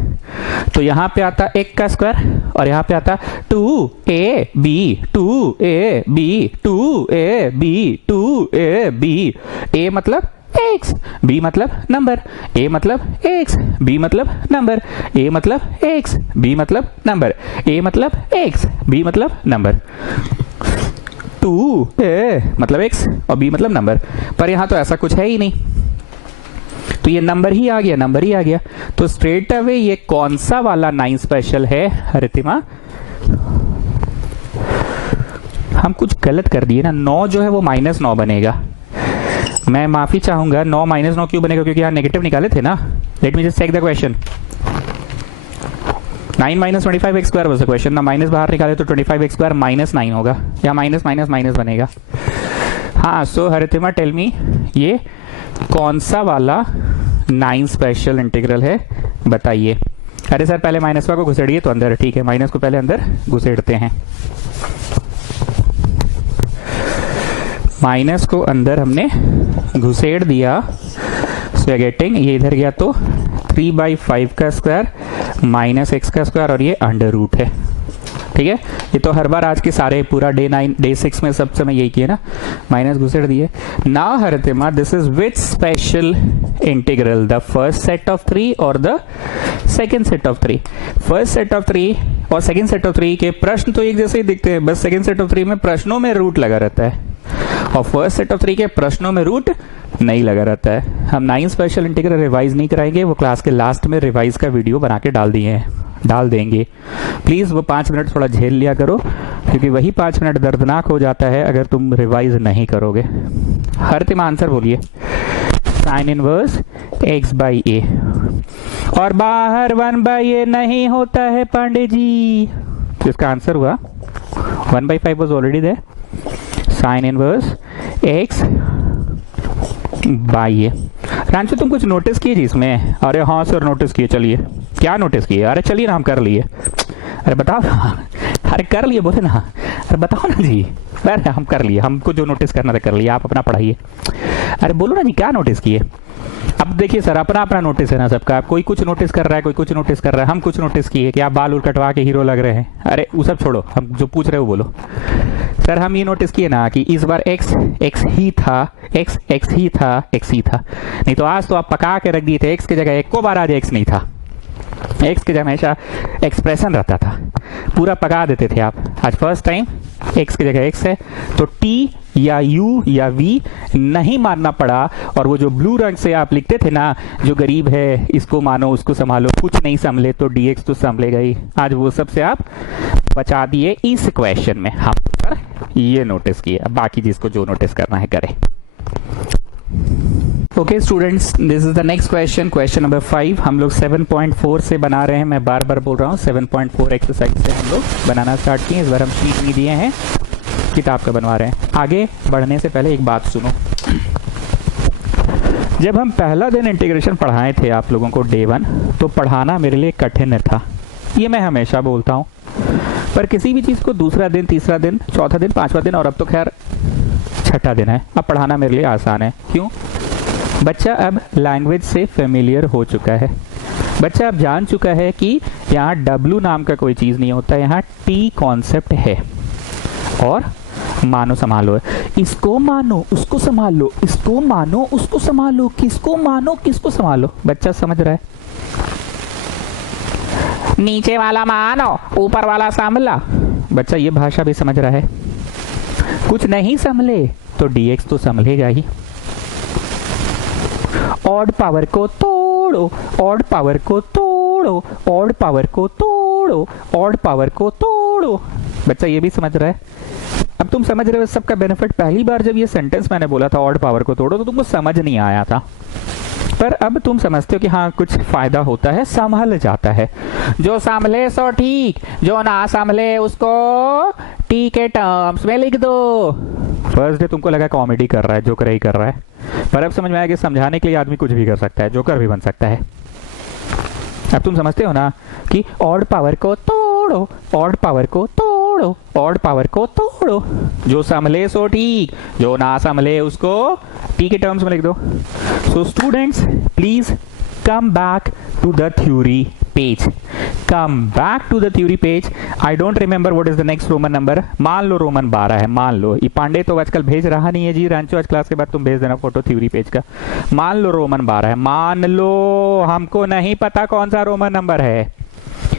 तो यहां पे आता x का स्क्वायर और यहां पे आता 2ab 2ab 2ab 2ab, a मतलब x, b मतलब नंबर, a मतलब x, b मतलब नंबर, a मतलब x, b मतलब नंबर, a मतलब x, b मतलब नंबर, 2a मतलब x और b मतलब नंबर। पर यहां तो ऐसा कुछ है ही नहीं, तो ये नंबर ही आ गया, नंबर ही आ गया। तो स्ट्रेट अवे ये कौन सा वाला 9 स्पेशल है रितिमा? हम कुछ गलत कर दिए ना, 9 जो है वो -9 बनेगा। मैं माफी चाहूंगा, 9 -9 क्यों बनेगा? क्योंकि यहाँ नेगेटिव निकाले थे ना। Let me just check the question. 9 - 25x square was the question ना, माइनस बाहर निकाले तो 25x स्क्वायर -9 होगा, या माइनस माइनस माइनस बनेगा। हाँ, सो हरितिमा टेल मी, ये कौन सा वाला 9 स्पेशल इंटीग्रल है बताइए। अरे सर पहले माइनस को घुसेड़िए तो अंदर, ठीक है, माइनस को पहले अंदर घुसेड़ते हैं। माइनस को अंदर हमने घुसेड़ दिया, सो गेटिंग, ये इधर गया तो 3/5 का स्क्वायर माइनस x का स्क्वायर और ये अंडर रूट है। ठीक है, ये तो हर बार आज के सारे पूरा डे 6 में सब समय यही किए ना, माइनस घुसेड़ दिए। Now Haritima, this is which special integral, the first set of 3 और the second set of 3? First set of 3 और सेकेंड सेट ऑफ 3 के प्रश्न तो एक जैसे ही दिखते हैं, बस सेकेंड सेट ऑफ 3 में प्रश्नों में रूट लगा रहता है और फर्स्ट सेट ऑफ 3 के प्रश्नों में रूट नहीं लगा रहता है। हम 9 स्पेशल इंटीग्रल रिवाइज नहीं कराएंगे, वो क्लास के लास्ट में रिवाइज का वीडियो बना के डाल देंगे। प्लीज वो 5 मिनट थोड़ा झेल लिया करो, क्योंकि वही 5 मिनट दर्दनाक हो जाता है अगर तुम रिवाइज नहीं करोगे। हरितिमा आंसर बोलिए। साइन इनवर्स x/a, और बाहर 1/a नहीं होता है पांडे जी, तो इसका आंसर हुआ 1/5 was already there, sine inverse x/a। Rancho तुम कुछ नोटिस किए जी इसमें? अरे हाँ सर नोटिस किए। चलिए, क्या नोटिस किए? अरे चलिए ना, हम कर लिए। अरे बताओ ना, अरे कर लिए बोले ना, अरे बताओ ना जी। अरे हम कर लिए, हमको जो नोटिस करना था कर लिया, आप अपना पढ़ाइए। अरे बोलो ना जी, क्या नोटिस किए? अब देखिए सर, अपना अपना नोटिस है ना सबका, कोई कुछ नोटिस कर रहा है, कोई कुछ नोटिस कर रहा है। हम कुछ नोटिस किए कि आप बाल उल कटवा के हीरो लग रहे हैं। अरे वो सब छोड़ो, हम जो पूछ रहे हो बोलो। सर हम ये नोटिस किए ना कि इस बार x ही था, x ही था, x ही था। नहीं तो आज तो आप पका के रख दिए थे, x की जगह एक को बार आज x नहीं था, x की जगह हमेशा एक्सप्रेशन रहता था, पूरा पका देते थे आप। आज फर्स्ट टाइम x की जगह x है, तो t या यू या वी नहीं मानना पड़ा, और वो जो ब्लू रंग से आप लिखते थे ना, जो गरीब है इसको मानो उसको संभालो, कुछ नहीं संभले तो डीएक्स तो संभलेगा ही, आज वो सब से आप बचा दिए इस क्वेश्चन में। हम ये नोटिस किया, बाकी जिसको जो नोटिस करना है करे। Okay students, this is the next question, question number 5। हम लोग 7.4 से बना रहे हैं, मैं बार बार बोल रहा हूँ 7.4 एक्सरसाइज से हम लोग बनाना स्टार्ट किए। इस बार हम शीट नहीं दिए हैं, किताब का बनवा रहे हैं। आगे बढ़ने से पहले एक बात सुनो, जब हम पहला दिन इंटीग्रेशन पढ़ाए थे आप लोगों को डे 1, तो पढ़ाना मेरे लिए कठिन था, ये मैं हमेशा बोलता हूँ। पर किसी भी चीज़ को दूसरा दिन, तीसरा दिन, चौथा दिन, पांचवा दिन और अब तो खैर छठा दिन है, अब पढ़ाना मेरे लिए आसान है। क्यों? बच्चा अब लैंग्वेज से फेमिलियर हो चुका है, बच्चा अब जान चुका है कि यहाँ W नाम का कोई चीज़ नहीं होता, यहाँ T कॉन्सेप्ट है। और मानो संभालो है, इसको मानो उसको संभालो, इसको मानो उसको संभालो, किसको मानो किसको संभालो, बच्चा समझ रहा है। नीचे वाला मानो ऊपर वाला संभला, बच्चा ये भाषा भी समझ रहा है। कुछ नहीं संभले तो डीएक्स तो संभलेगा ही। ऑड पावर को तोड़ो, ऑड पावर को तोड़ो, ऑड पावर को तोड़ो, ऑड पावर को तोड़ो, बच्चा ये भी समझ रहा है। अब तुम समझ रहे हो सबका बेनिफिट। पहली बार जब ये सेंटेंस मैंने बोला था ऑड पावर को तोड़ो, तो तुमको समझ नहीं आया था, पर अब तुम समझते हो कि हाँ कुछ फायदा होता है, संभल जाता है। जो संभले सो ठीक, जो ना संभले उसको टी के टर्म्स में लिख दो। फर्स्ट डे तुमको लगा कॉमेडी कर रहा है, जोकर ही कर रहा है, पर अब समझ में आया कि समझाने के लिए आदमी कुछ भी कर सकता है, जोकर भी बन सकता है। अब तुम समझते हो ना कि ऑड पावर को तोड़ो, ऑड पावर को तोड़ो, ऑड पावर को तोड़ो, जो संभले सो ठीक, जो ना संभले उसको टी के टर्म्स में लिख दो। So students please come back to the theory page, come back to the theory page. I don't remember what is the next Roman number, मान लो रोमन 12 है, मान लो। ये पांडे तो आजकल भेज रहा नहीं है जी, रांचो आज क्लास के बाद तुम भेज देना फोटो थ्योरी पेज का। मान लो रोमन 12 है, मान लो, हमको नहीं पता कौन सा रोमन नंबर है।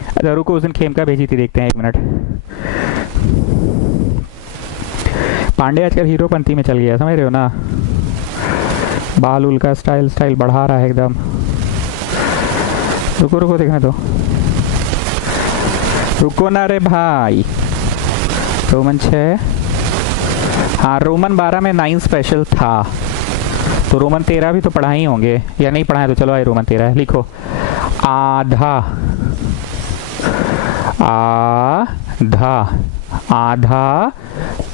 अच्छा रुको, उस दिन खेमका भेजी थी, देखते हैं 1 मिनट। पांडे आजकल हीरोपंथी में चल गया, समझ रहे हो ना, बाल उल का स्टाइल बढ़ा रहा है एकदम। रुको रुको देखने दो, रुको ना रे भाई। रोमन 6, हाँ रोमन 12 में 9 स्पेशल था, तो रोमन 13 भी तो पढ़ा ही होंगे, या नहीं पढ़ाए तो चलो आई रोमन 13 है। लिखो आधा, आधा, आधा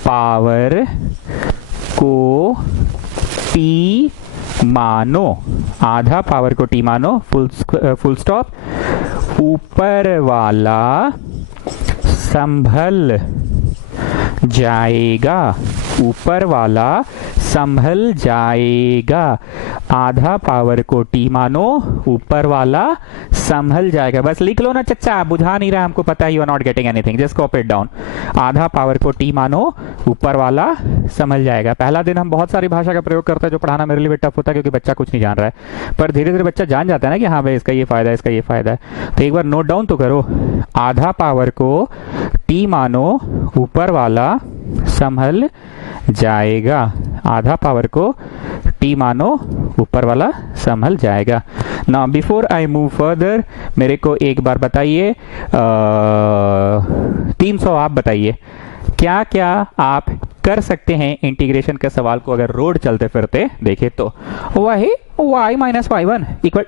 पावर को टी मानो, आधा पावर को टी मानो, फुल स्टॉप, ऊपर वाला संभल जाएगा, ऊपर वाला संभल जाएगा। आधा पावर को टी मानो, ऊपर वाला संभल जाएगा। बस लिख लो ना चच्चा, बुझा नहीं रहा हमको पता है, you are not getting anything, just copy it down. आधा पावर को टी मानो, ऊपर वाला संभल जाएगा। पहला दिन हम बहुत सारी भाषा का प्रयोग करते हैं, जो पढ़ाना मेरे लिए भी टफ होता है, क्योंकि बच्चा कुछ नहीं जान रहा है, पर धीरे धीरे बच्चा जान जाता है ना कि हाँ भाई इसका ये फायदा है, इसका ये फायदा है। तो एक बार नोट डाउन तो करो, आधा पावर को टी मानो, ऊपर वाला संभल जाएगा। आधा पावर को टी मानो, ऊपर वाला संभल जाएगा। Now before I move further, मेरे को एक बार बताइए, 300 आप बताइए, क्या क्या आप कर सकते हैं इंटीग्रेशन के सवाल को अगर रोड चलते फिरते देखे तो। वही y minus y1 equal,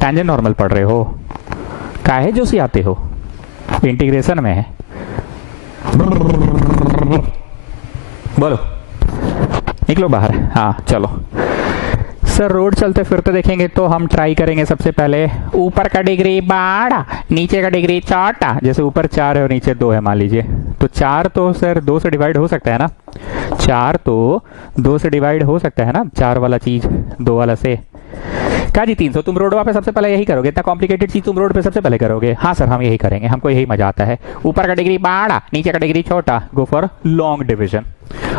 tangent normal पढ़ रहे हो, काहे जो सी आते हो, इंटीग्रेशन में है, बोलो निकलो बाहर। हाँ चलो सर, रोड चलते फिरते देखेंगे तो हम ट्राई करेंगे सबसे पहले ऊपर का डिग्री बड़ा, नीचे का डिग्री छोटा। जैसे ऊपर 4 है और नीचे 2 है मान लीजिए, तो 4 तो सर 2 से डिवाइड हो सकता है ना, 4 तो 2 से डिवाइड हो सकता है ना, 4 वाला चीज 2 वाला से। का जी 300, तुम रोड पे सबसे पहले यही करोगे, इतना कॉम्प्लिकेटेड चीज तुम रोड पे सबसे पहले करोगे। हाँ सर हम यही करेंगे, हमको यही मजा आता है। ऊपर का डिग्री बड़ा, नीचे का डिग्री छोटा, गो फॉर लॉन्ग डिविजन।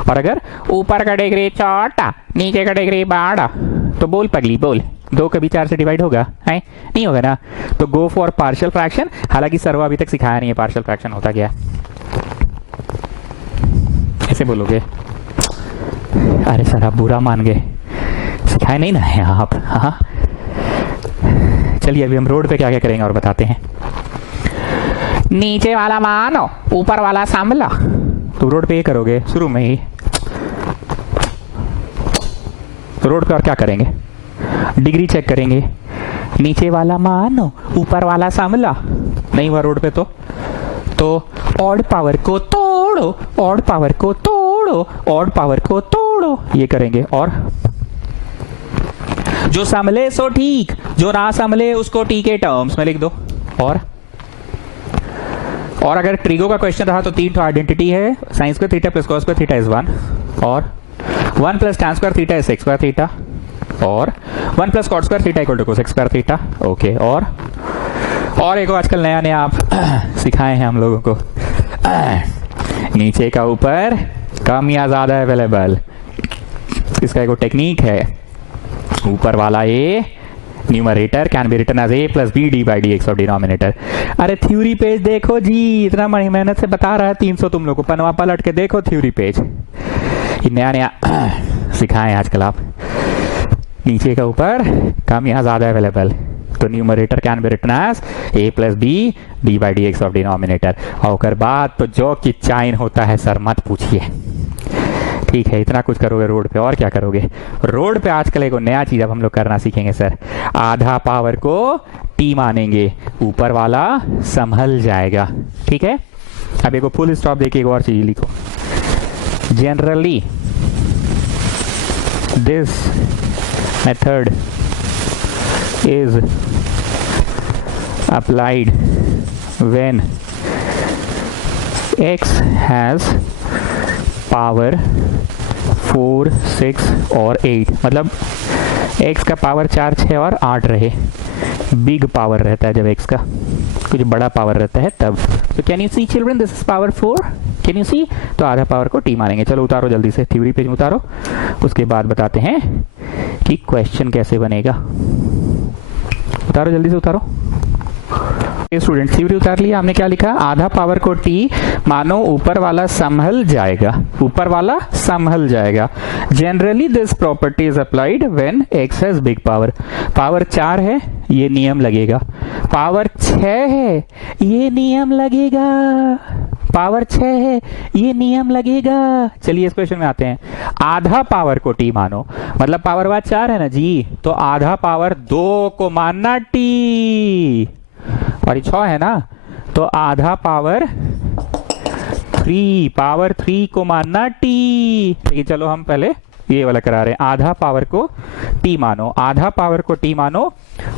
और अगर ऊपर का डिग्री छोटा, नीचे का डिग्री बड़ा, तो बोल पगली बोल, 2 कभी 4 से डिवाइड होगा है? नहीं होगा ना, तो गो फॉर पार्शियल फ्रैक्शन। हालांकि सर्व अभी तक सिखाया नहीं है पार्शियल फ्रैक्शन होता क्या है। कैसे बोलोगे? अरे सर आप बुरा मान गए, सिखाए नहीं ना है आप। हाँ चलिए अभी हम रोड पे क्या क्या करेंगे और बताते हैं। नीचे वाला मानो ऊपर वाला संभला, तो रोड पे ये करोगे शुरू में ही। तो रोड पे और क्या करेंगे? डिग्री चेक करेंगे। नीचे वाला मानो ऊपर वाला संभला, नहीं हुआ रोड पे तो ऑड पावर को तोड़ो, ऑड पावर को तोड़ो, ऑड पावर को तोड़ो, ये करेंगे। और जो संभले सो ठीक, जो ना संभले उसको टी के टर्म्स में लिख दो। और अगर ट्रिगो का क्वेश्चन रहा तो 3 आइडेंटिटी है, sine square theta plus cos square theta is 1, और 1 plus tan square theta is sec square theta, और 1 plus cot square theta equal to cosec square theta. Okay, और एक आजकल नया नया आप सिखाए हैं हम लोगों को, नीचे का ऊपर कम या ज्यादा अवेलेबल। इसका एक टेक्निक है, ऊपर वाला A numerator can be written as A plus B D by D X और डिनोमिनेटर। अरे थ्योरी पेज देखो जी, इतना बड़ी मेहनत से बता रहा है 300 तुम लोग को, पनवा पलट के देखो थ्योरी पेज, नया नया सिखाएं आजकल आप। नीचे का ऊपर कम या ज्यादा अवेलेबल, तो numerator can be written as A plus B D by D x of denominator. और बाद तो जो कि चाइन होता है सर मत पूछिए। ठीक है, इतना कुछ करोगे रोड पे, और क्या करोगे? रोड पे आजकल एक नया चीज अब हम लोग करना सीखेंगे सर, आधा पावर को टी मानेंगे, ऊपर वाला संभल जाएगा। ठीक है, अब एक फुल स्टॉप देके एक और चीज लिखो। Generally this method is applied when x has power 4, 6 और 8, मतलब x का पावर 4, 6 और 8 रहे, बिग पावर रहता है जब x का कुछ बड़ा पावर रहता है तब। तो can you see children this is power 4, can you see? तो आधा पावर को टी मानेंगे। चलो उतारो जल्दी से, थ्योरी पेज में उतारो, उसके बाद बताते हैं कि क्वेश्चन कैसे बनेगा। उतारो जल्दी से उतारो। स्टूडेंट थ्योरी उतार लिया हमने, क्या लिखा? आधा पावर को टी मानो ऊपर वाला संभल जाएगा, ऊपर वाला संभल जाएगा। Generally this property is applied when x has big power. Power 4 है, ये नियम लगेगा। पावर 6 है, ये नियम लगेगा। पावर 6 है, ये नियम लगेगा। चलिए इस क्वेश्चन में आते हैं। आधा पावर को टी मानो, मतलब पावर वाला 4 है ना जी, तो आधा पावर 2 को मानना टी, और ये 6 है ना, तो आधा पावर 3, पावर 3 को मानना टी। ठीक, चलो हम पहले ये वाला करा रहे हैं। आधा पावर को टी मानो, आधा पावर को टी मानो,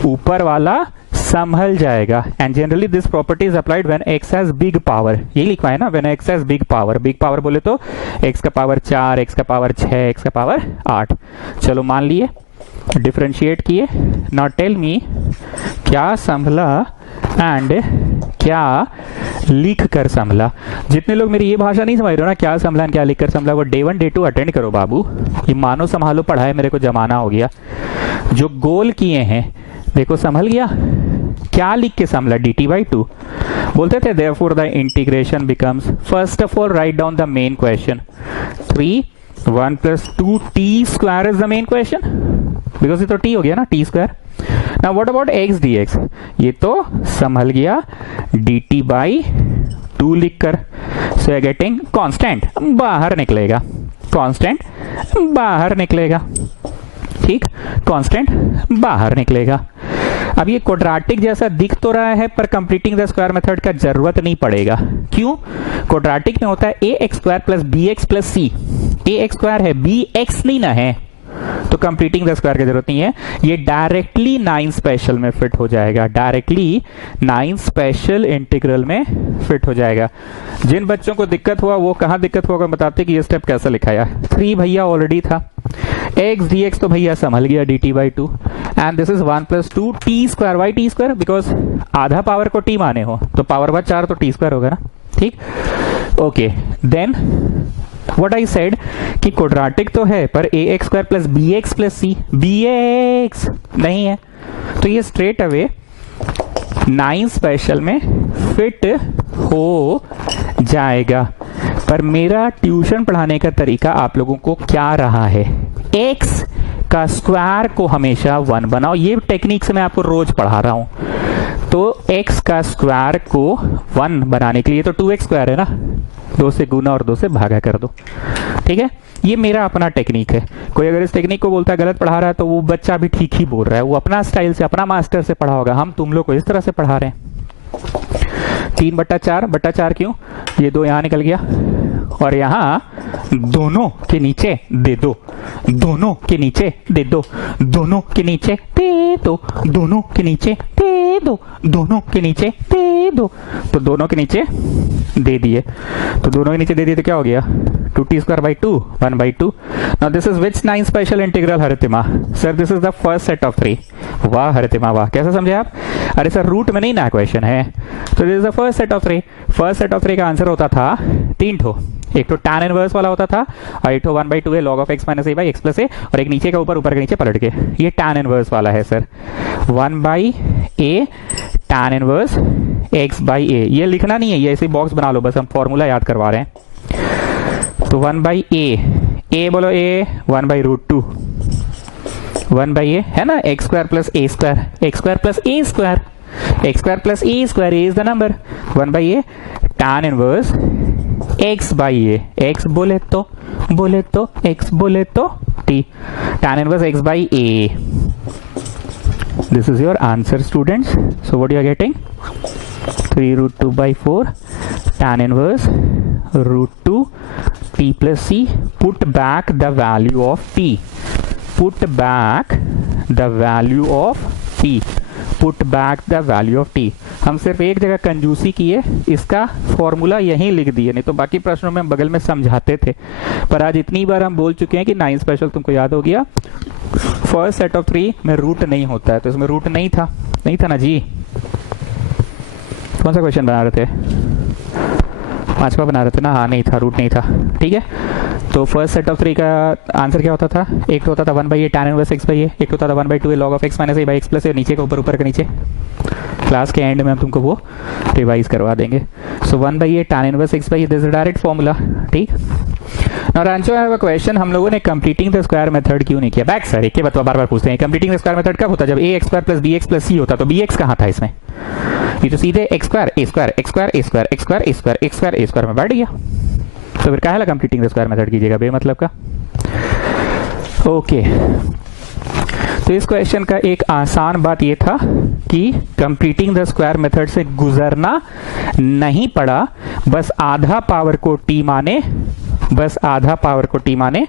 ऊपर वाला संभल जाएगा। And generally this property is applied when x has big power, यही लिखा है ना, when x has big power. Big power बोले तो x का पावर 4, x का पावर 6, x का पावर 8। चलो मान लिए, डिफरेंशिएट किए। नाउ टेल मी क्या संभला एंड क्या लिख कर संभला। जितने लोग मेरी ये भाषा नहीं समझ रहे हो ना, क्या संभला क्या लिख कर संभला, वो डे 1 डे 2 अटेंड करो बाबू। ये मानो संभालो पढ़ाए मेरे को जमाना हो गया। जो गोल किए हैं देखो, संभल गया। क्या लिख के संभला? dt/2 बोलते थे। therefore the integration becomes, first of all write down the main question, 3 1 plus 2 t square is the main question, because ये तो t हो गया ना, t square। now what about x dx? ये तो संभल गया dt/2 लिखकर। so you're getting constant बाहर निकलेगा, constant बाहर निकलेगा। ठीक, कांस्टेंट बाहर निकलेगा। अब ये क्वाड्रेटिक जैसा दिख तो रहा है, पर कंप्लीटिंग द स्क्वायर मेथड का जरूरत नहीं पड़ेगा। क्यों? क्वाड्रेटिक में होता है A X square plus B X plus C. A X square है, बी एक्स नहीं ना है, तो कंप्लीटिंग द स्क्वायर की जरूरत नहीं है। ये डायरेक्टली 9 स्पेशल में फिट हो जाएगा, डायरेक्टली 9 स्पेशल इंटीग्रल में फिट हो जाएगा। जिन बच्चों को दिक्कत हुआ वो कहाँ दिक्कत हुआ बताते कि ये स्टेप कैसे लिखाया। 3 भैया ऑलरेडी था, x dx तो भैया संभल गया dt/2, and this is 1 plus 2 t square. Why t square? Because आधा पावर को टी माने हो, तो पावर बाय 4 तो टी स्क्वायर होगा ना। ठीक, okay. Then what I said कि क्वाड्रेटिक तो है, पर A X square plus B X plus C, B X नहीं है, तो ये स्ट्रेट अवे 9 स्पेशल में फिट हो जाएगा। पर मेरा ट्यूशन पढ़ाने का तरीका आप लोगों को क्या रहा है, x का स्क्वायर को हमेशा 1 बनाओ। ये टेक्निक से मैं आपको रोज पढ़ा रहा हूं। तो x का स्क्वायर को 1 बनाने के लिए, तो 2x स्क्वायर है ना, 2 से गुना और 2 से भागा कर दो, ठीक है। ये मेरा अपना टेक्निक है। कोई अगर इस टेक्निक को बोलता है गलत पढ़ा रहा है तो वो बच्चा भी ठीक ही बोल रहा है, वो अपना स्टाइल से, अपना मास्टर से पढ़ा होगा। हम तुम लोग को इस तरह से पढ़ा रहे हैं। 3/4 क्यों, ये 2 यहां निकल गया और यहां दोनों के नीचे दे दो, दोनों के नीचे दे दो, दोनों के नीचे दे दो, दोनों के नीचे दे दो, दोनों के नीचे दे दो। तो दोनों के नीचे दे दिए, तो दोनों के नीचे दे दिए तो क्या हो गया, 2t²/2 1/2। Now this is which 9 special integral Haritima? Sir this is the first set of 3। वाह हरितिमा वाह, कैसे समझे आप? अरे सर रूट में नहीं ना क्वेश्चन है, तो this is the first set of 3। First set of 3 का आंसर होता था 3 ठो, एक तो tan इनवर्स वाला होता था और एक तो 1/2 है log of x - a/x + a, और एक नीचे का ऊपर, ऊपर के नीचे पलट के, ये tan इनवर्स वाला है sir, 1/a tan inverse x/a। ये लिखना नहीं है, ये ऐसे बॉक्स बना लो, बस हम फॉर्मूला याद करवा रहे हैं। तो 1/a, a बोलो a, 1/√2, 1/a है ना, x² + a², x² + a², x² + a², a is the number, 1/a tan inverse x/a, x बोले तो x बोले तो t, tan inverse x/a। This is your answer students. So what you are getting, 3√2/4 tan inverse √2 t plus c. Put back the value of t, put back the value of t, put back the value of t। हम सिर्फ एक जगह कंजूसी किए, इसका formula यहीं लिख दिए, नहीं तो बाकी प्रश्नों में हम बगल में समझाते थे। पर आज इतनी बार हम बोल चुके हैं कि 9 स्पेशल तुमको याद हो गया। फर्स्ट सेट ऑफ 3 में रूट नहीं होता है, तो इसमें रूट नहीं था ना जी। कौन सा क्वेश्चन बना रहे थे, 5वां बना रहे थे ना, हाँ नहीं था, रूट नहीं था, ठीक है। तो फर्स्ट सेट ऑफ 3 का आंसर क्या होता था, एक तो होता था 1/a tan इनवर्स x/a, एक तो होता था 1/2 log of x - a/x + a, नीचे का ऊपर, ऊपर का नीचे। क्लास के एंड में हम तुमको वो रिवाइज करवा देंगे। So 1/a tan inverse x/a, this is direct formula, ठीक। Now Rancho I have a question, हम लोगों ने कंप्लीटिंग द स्क्वायर मेथड क्यों नहीं किया? बैक सर एक के बार बार पूछते हैं, कंप्लीटिंग द स्क्वायर मेथड कब होता है? जब ax² + bx + c होता, तो bx कहाँ था इसमें? ये तो सीधे x² में बैठ गया, तो फिर काहे ला कंप्लीटिंग द स्क्वायर मेथड कीजिएगा बेमतलब का। ओके, तो इस क्वेश्चन का एक आसान बात ये था कि कंप्लीटिंग द स्क्वायर मेथड से गुजरना नहीं पड़ा, बस आधा पावर को t माने, बस आधा पावर को t माने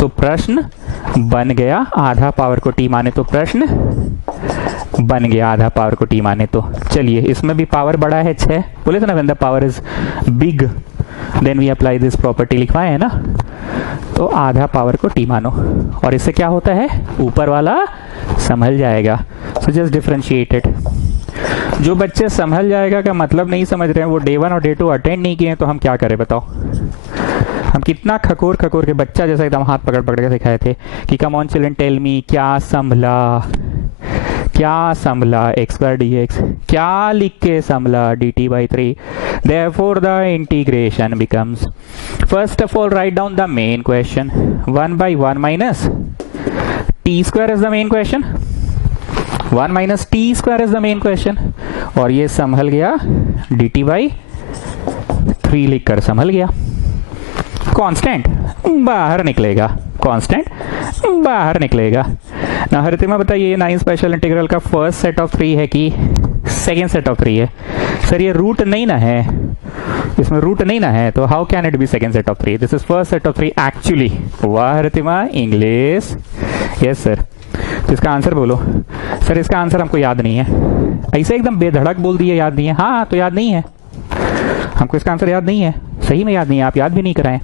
तो प्रश्न बन गया, आधा पावर को t माने तो प्रश्न बन गया, आधा पावर को t माने तो। चलिए इसमें भी पावर बड़ा है 6, बोले थे ना when the power is big then we apply this property, लिखवाए है ना। तो आधा पावर को t मानो, और इससे क्या होता है, ऊपर वाला संभल जाएगा। So just differentiate it. जो बच्चे संभल जाएगा का मतलब नहीं समझ रहे हैं, वो डे 1 और डे 2 अटेंड नहीं किए, तो हम क्या करें बताओ? हम कितना खकोर के बच्चा जैसा एकदम हाथ पकड़ के सिखाए थे कि come on children tell me, क्या संभला x² dx, क्या लिख के संभला dt/3। Therefore the integration becomes, first of all write down the main question, 1/1 minus t² is the main question, 1 minus t² is the main question, और ये संभल गया dt/3 लिखकर संभल गया। कांस्टेंट बाहर निकलेगा, कांस्टेंट बाहर निकलेगा ना। हरितिमा बताइए ये 9 स्पेशल इंटीग्रल का फर्स्ट सेट ऑफ 3 है कि सेकेंड सेट ऑफ 3 है? सर ये रूट नहीं ना है, इसमें रूट नहीं ना है, तो how can it be second set of 3? This is first set of 3 actually. वाह हरितिमा, इंग्लिश, यस सर। तो इसका आंसर बोलो। सर इसका आंसर हमको याद नहीं है, ऐसे एकदम बेधड़क बोल दिए याद नहीं है। हाँ तो याद नहीं है, हमको इसका आंसर याद नहीं है, सही में याद नहीं है, आप याद भी नहीं कराएं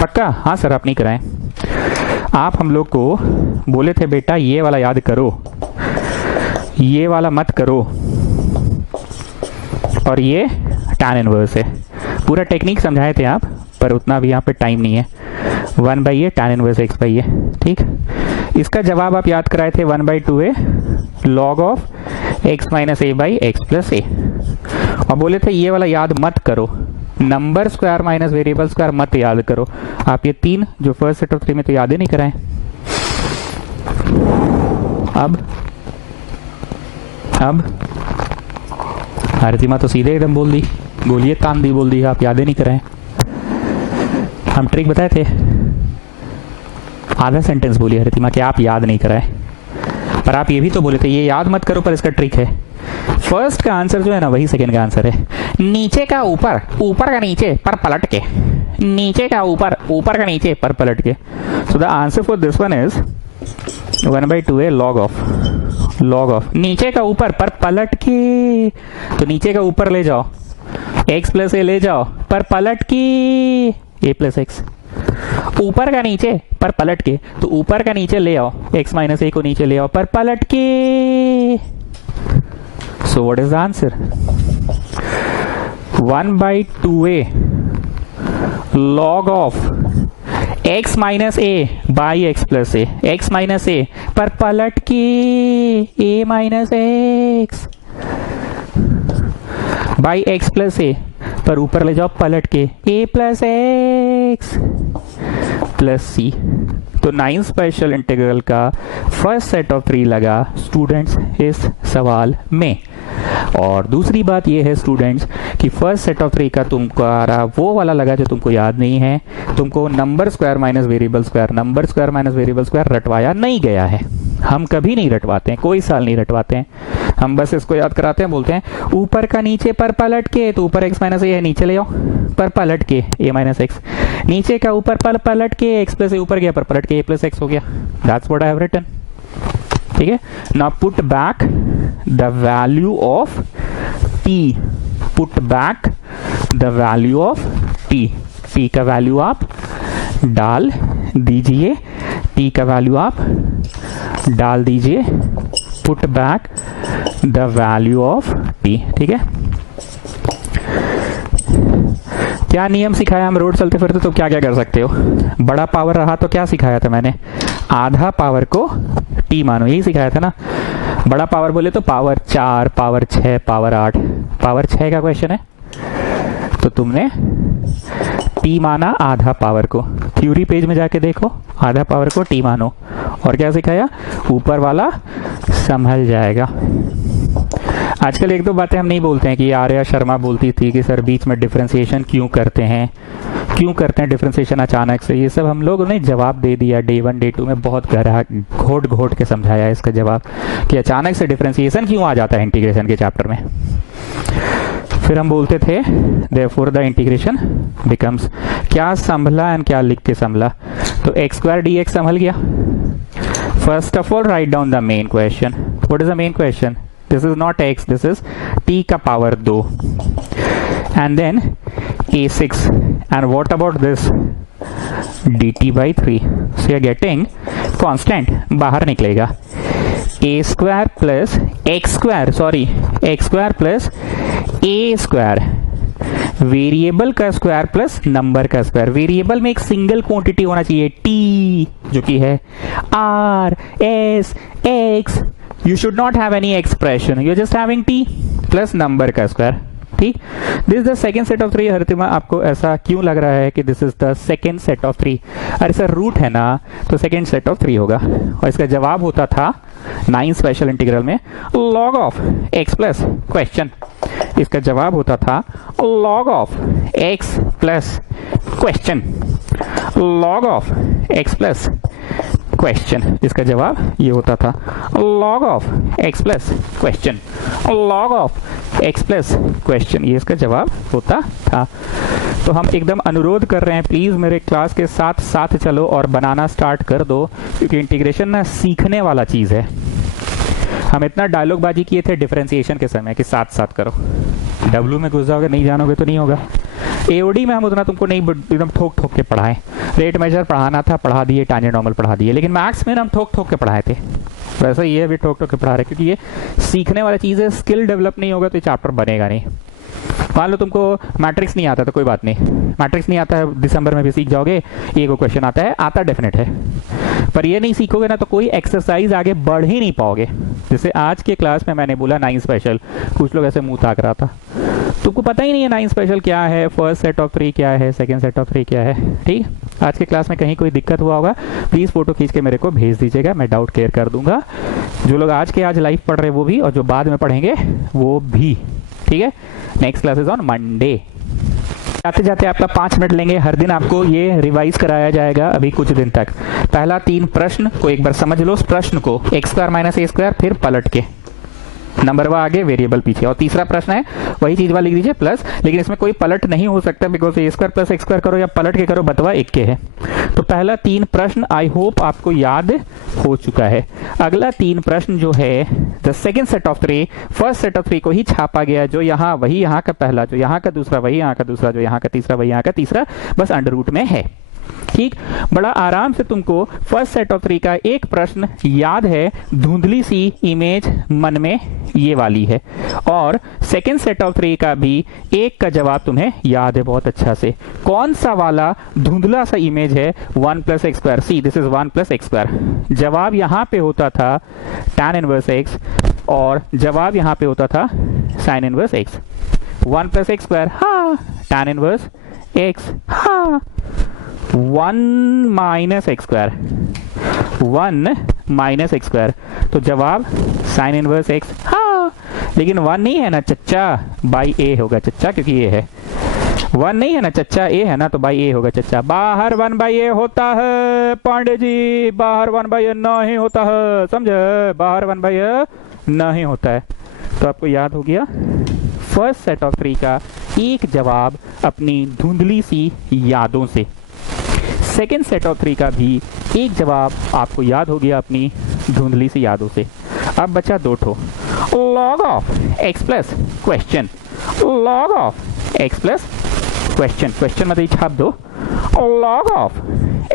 पक्का? हाँ सर आप नहीं कराएं। आप हम लोग को बोले थे बेटा ये वाला याद करो, ये वाला मत करो, और ये tan इनवर्स है। पूरा टेक्निक समझाए थे आप, पर उतना भी यहाँ पे टाइम नहीं है। 1/a tan इनवर्स x/a, ठीक। इसका जवाब आप याद कराए थे 1/2a log of x - a/x + a, और बोले थे ये वाला याद मत करो, number square minus variable square मत याद करो। आप ये 3 जो फर्स्ट सेट ऑफ 3 में तो याद ही नहीं कराएं। अब आरतीमा तो सीधे एकदम बोल दी, बोलिए कान दी बोल दी, आप याद ही नहीं कराएं। हम ट्रिक बताए थे, आधा सेंटेंस बोलिए आरतीमा कि आप याद नहीं कराए, पर आप ये भी तो बोले थे ये याद मत करो, पर इसका ट्रिक है। फर्स्ट का आंसर जो है ना वही सेकंड का आंसर है। नीचे का ऊपर, ऊपर का नीचे पर पलट के, नीचे का ऊपर, ऊपर का नीचे पर पलट के। So the answer for this one is 1/2a log of नीचे का ऊपर पर पलट के, तो नीचे का ऊपर ले जाओ, x प्लस ए ले जाओ पर पलट के a प्लस एक्स, ऊपर का नीचे पर पलट के, तो ऊपर का नीचे ले आओ, x माइनस ए को नीचे ले आओ पर पलट के। So what is the answer? 1/2a log of x minus A by X plus A, X minus A पर पलट के a minus X by X plus A, पर ऊपर ले जाओ पलट के a plus X plus C. तो 9 स्पेशल इंटीग्रल का फर्स्ट सेट ऑफ 3 लगा स्टूडेंट्स इस सवाल में। और दूसरी बात यह है स्टूडेंट्स कि फर्स्ट सेट ऑफ 3 का तुम्हारा वो वाला लगा जो तुमको याद नहीं है, तुमको number square minus variable square, number square minus variable square रटवाया नहीं गया है। हम कभी नहीं रटवाते हैं, कोई साल नहीं रटवाते हैं, हम बस इसको याद कराते हैं, बोलते हैं ऊपर का नीचे पर पलट के, तो ऊपर x माइनस ए है नीचे ले आओ पर पलट के a माइनस एक्स, नीचे का ऊपर पर पलट के x प्लस ए ऊपर गया पर पलट के a प्लस एक्स हो गया। That's what I have written. ठीक है, now put back the value of t, put back the value of t, t का वैल्यू आप डाल दीजिए, t का वैल्यू आप डाल दीजिए, put back the value of t। ठीक है, क्या नियम सिखाया? हम रोड चलते फिरते तो क्या क्या कर सकते हो? बड़ा पावर रहा तो क्या सिखाया था मैंने? आधा पावर को t मानो, यही सिखाया था ना। बड़ा पावर बोले तो पावर 4, पावर 6, पावर 8। पावर 6 का क्वेश्चन है तो तुमने t माना आधा पावर को, थ्योरी पेज में जाके देखो, आधा पावर को t मानो। और क्या सिखाया? ऊपर वाला संभल जाएगा। आजकल एक दो बातें हम नहीं बोलते हैं कि आर्या शर्मा बोलती थी कि सर बीच में डिफरेंशिएशन क्यों करते हैं, क्यों करते हैं डिफरेंशिएशन अचानक से। ये सब हम लोगों ने जवाब दे दिया डे 1 डे 2 में, बहुत गहरा घोट घोट के समझाया इसका जवाब कि अचानक से डिफरेंशिएशन क्यों आ जाता है इंटीग्रेशन के चैप्टर में। फिर हम बोलते थे देयरफॉर द इंटीग्रेशन बिकम्स, क्या संभला एंड क्या लिख के संभला, तो एक्स स्क्वायर डी एक्स संभल गया। First of all write down the main question. What is the main question? This is not x, this is t का power 2 and then a6 and what about this dt by 3. So you are getting constant बाहर निकलेगा a square plus x square, sorry x square plus a square, variable का square plus number का square. Variable में एक single quantity होना चाहिए t, जो कि है r s x। You should not have any expression, you're just having t plus number का स्क्वायर। ठीक, this the second set of 3। हरितिमा आपको ऐसा क्यों लग रहा है कि this is the second set of 3? अरे सर रूट है ना, तो सेकेंड सेट ऑफ 3 होगा। और इसका जवाब होता था 9 स्पेशल इंटीग्रल में log of x plus question, इसका जवाब होता था log of x plus question, log of x plus question, इसका जवाब ये होता था log of x plus question, log of x plus question, ये इसका जवाब होता था। तो हम एकदम अनुरोध कर रहे हैं प्लीज मेरे क्लास के साथ साथ चलो और बनाना स्टार्ट कर दो, क्योंकि इंटीग्रेशन ना सीखने वाला चीज है। हम इतना डायलॉग बाजी किए थे डिफरेंशिएशन के समय कि साथ साथ करो, डब्ल्यू में घुस जाओगे नहीं जानोगे तो नहीं होगा। एओडी में हम उतना तुमको नहीं एकदम ठोक ठोक के पढ़ाए, रेट मेजर पढ़ाना था पढ़ा दिए, टांजेंट नॉर्मल पढ़ा दिए, लेकिन मैथ्स में हम ठोक ठोक के पढ़ाए थे। वैसे ये भी ठोक ठोक के पढ़ा रहे, क्योंकि ये सीखने वाला चीज़ है। स्किल डेवलप नहीं होगा तो ये चैप्टर बनेगा नहीं। मान लो तुमको मैट्रिक्स नहीं आता तो कोई बात नहीं, मैट्रिक्स नहीं आता है दिसंबर में भी सीख जाओगे, एक क्वेश्चन आता है, आता डेफिनेट है, पर ये नहीं सीखोगे ना तो कोई एक्सरसाइज आगे बढ़ ही नहीं पाओगे। जैसे आज के क्लास में मैंने बोला 9 स्पेशल, कुछ लोग ऐसे मुंह ताक रहा था, तुमको पता ही नहीं है 9 स्पेशल क्या है, फर्स्ट सेट ऑफ 3 क्या है, सेकंड सेट ऑफ 3 क्या है। ठीक, आज के क्लास में कहीं कोई दिक्कत हुआ होगा प्लीज़ फोटो खींच के मेरे को भेज दीजिएगा, मैं डाउट क्लियर कर दूंगा। जो लोग आज लाइव पढ़ रहे हैं वो भी, और जो बाद में पढ़ेंगे वो भी। ठीक है, next class is on Monday. जाते जाते आपका 5 मिनट लेंगे, हर दिन आपको ये रिवाइज कराया जाएगा अभी कुछ दिन तक। पहला 3 प्रश्न को एक बार समझ लो, उस प्रश्न को x² - a², फिर पलट के नंबर व आगे वेरिएबल पीछे, और तीसरा प्रश्न है वही चीज वाला लिख दीजिए प्लस, लेकिन इसमें कोई पलट नहीं हो सकता बिकॉज a² + x² करो या पलट के करो बतवा एक के है। तो पहला 3 प्रश्न आई होप आपको याद हो चुका है। अगला 3 प्रश्न जो है the second set of 3, first set of 3 को ही छापा गया, जो यहाँ वही यहाँ का पहला, जो यहाँ का दूसरा वही यहाँ का दूसरा, जो यहाँ का तीसरा वही यहाँ का तीसरा, बस अंडर रूट में है। ठीक, बड़ा आराम से तुमको फर्स्ट सेट ऑफ 3 का एक प्रश्न याद है, धुंधली सी इमेज मन में ये वाली है, और सेकेंड सेट ऑफ 3 का भी एक का जवाब तुम्हें याद है बहुत अच्छा से। कौन सा वाला धुंधला सा इमेज है? 1 + x²। See this is 1 + x²। जवाब यहाँ पे होता था tan इनवर्स x, और जवाब यहाँ पे होता था sin इनवर्स x। 1 + x², हाँ, tan इनवर्स x, हाँ, 1 - x², 1 - x², तो जवाब sin इनवर्स x, हाँ, लेकिन 1 नहीं है ना चच्चा, बाई a होगा चच्चा, क्योंकि ये है 1 नहीं है ना चच्चा, a है ना, तो बाई a होगा चच्चा। बाहर 1/a होता है पांडे जी, बाहर 1/a नहीं होता है, समझे, बाहर 1/a नहीं होता है। तो आपको याद हो गया फर्स्ट सेट ऑफ 3 का एक जवाब अपनी धुंधली सी यादों से, सेकेंड सेट ऑफ 3 का भी एक जवाब आपको याद हो गया अपनी धुंधली सी यादों से। अब बचा 2 ठो, log of x plus question, log of x plus question, question मतलब छाप दो, log of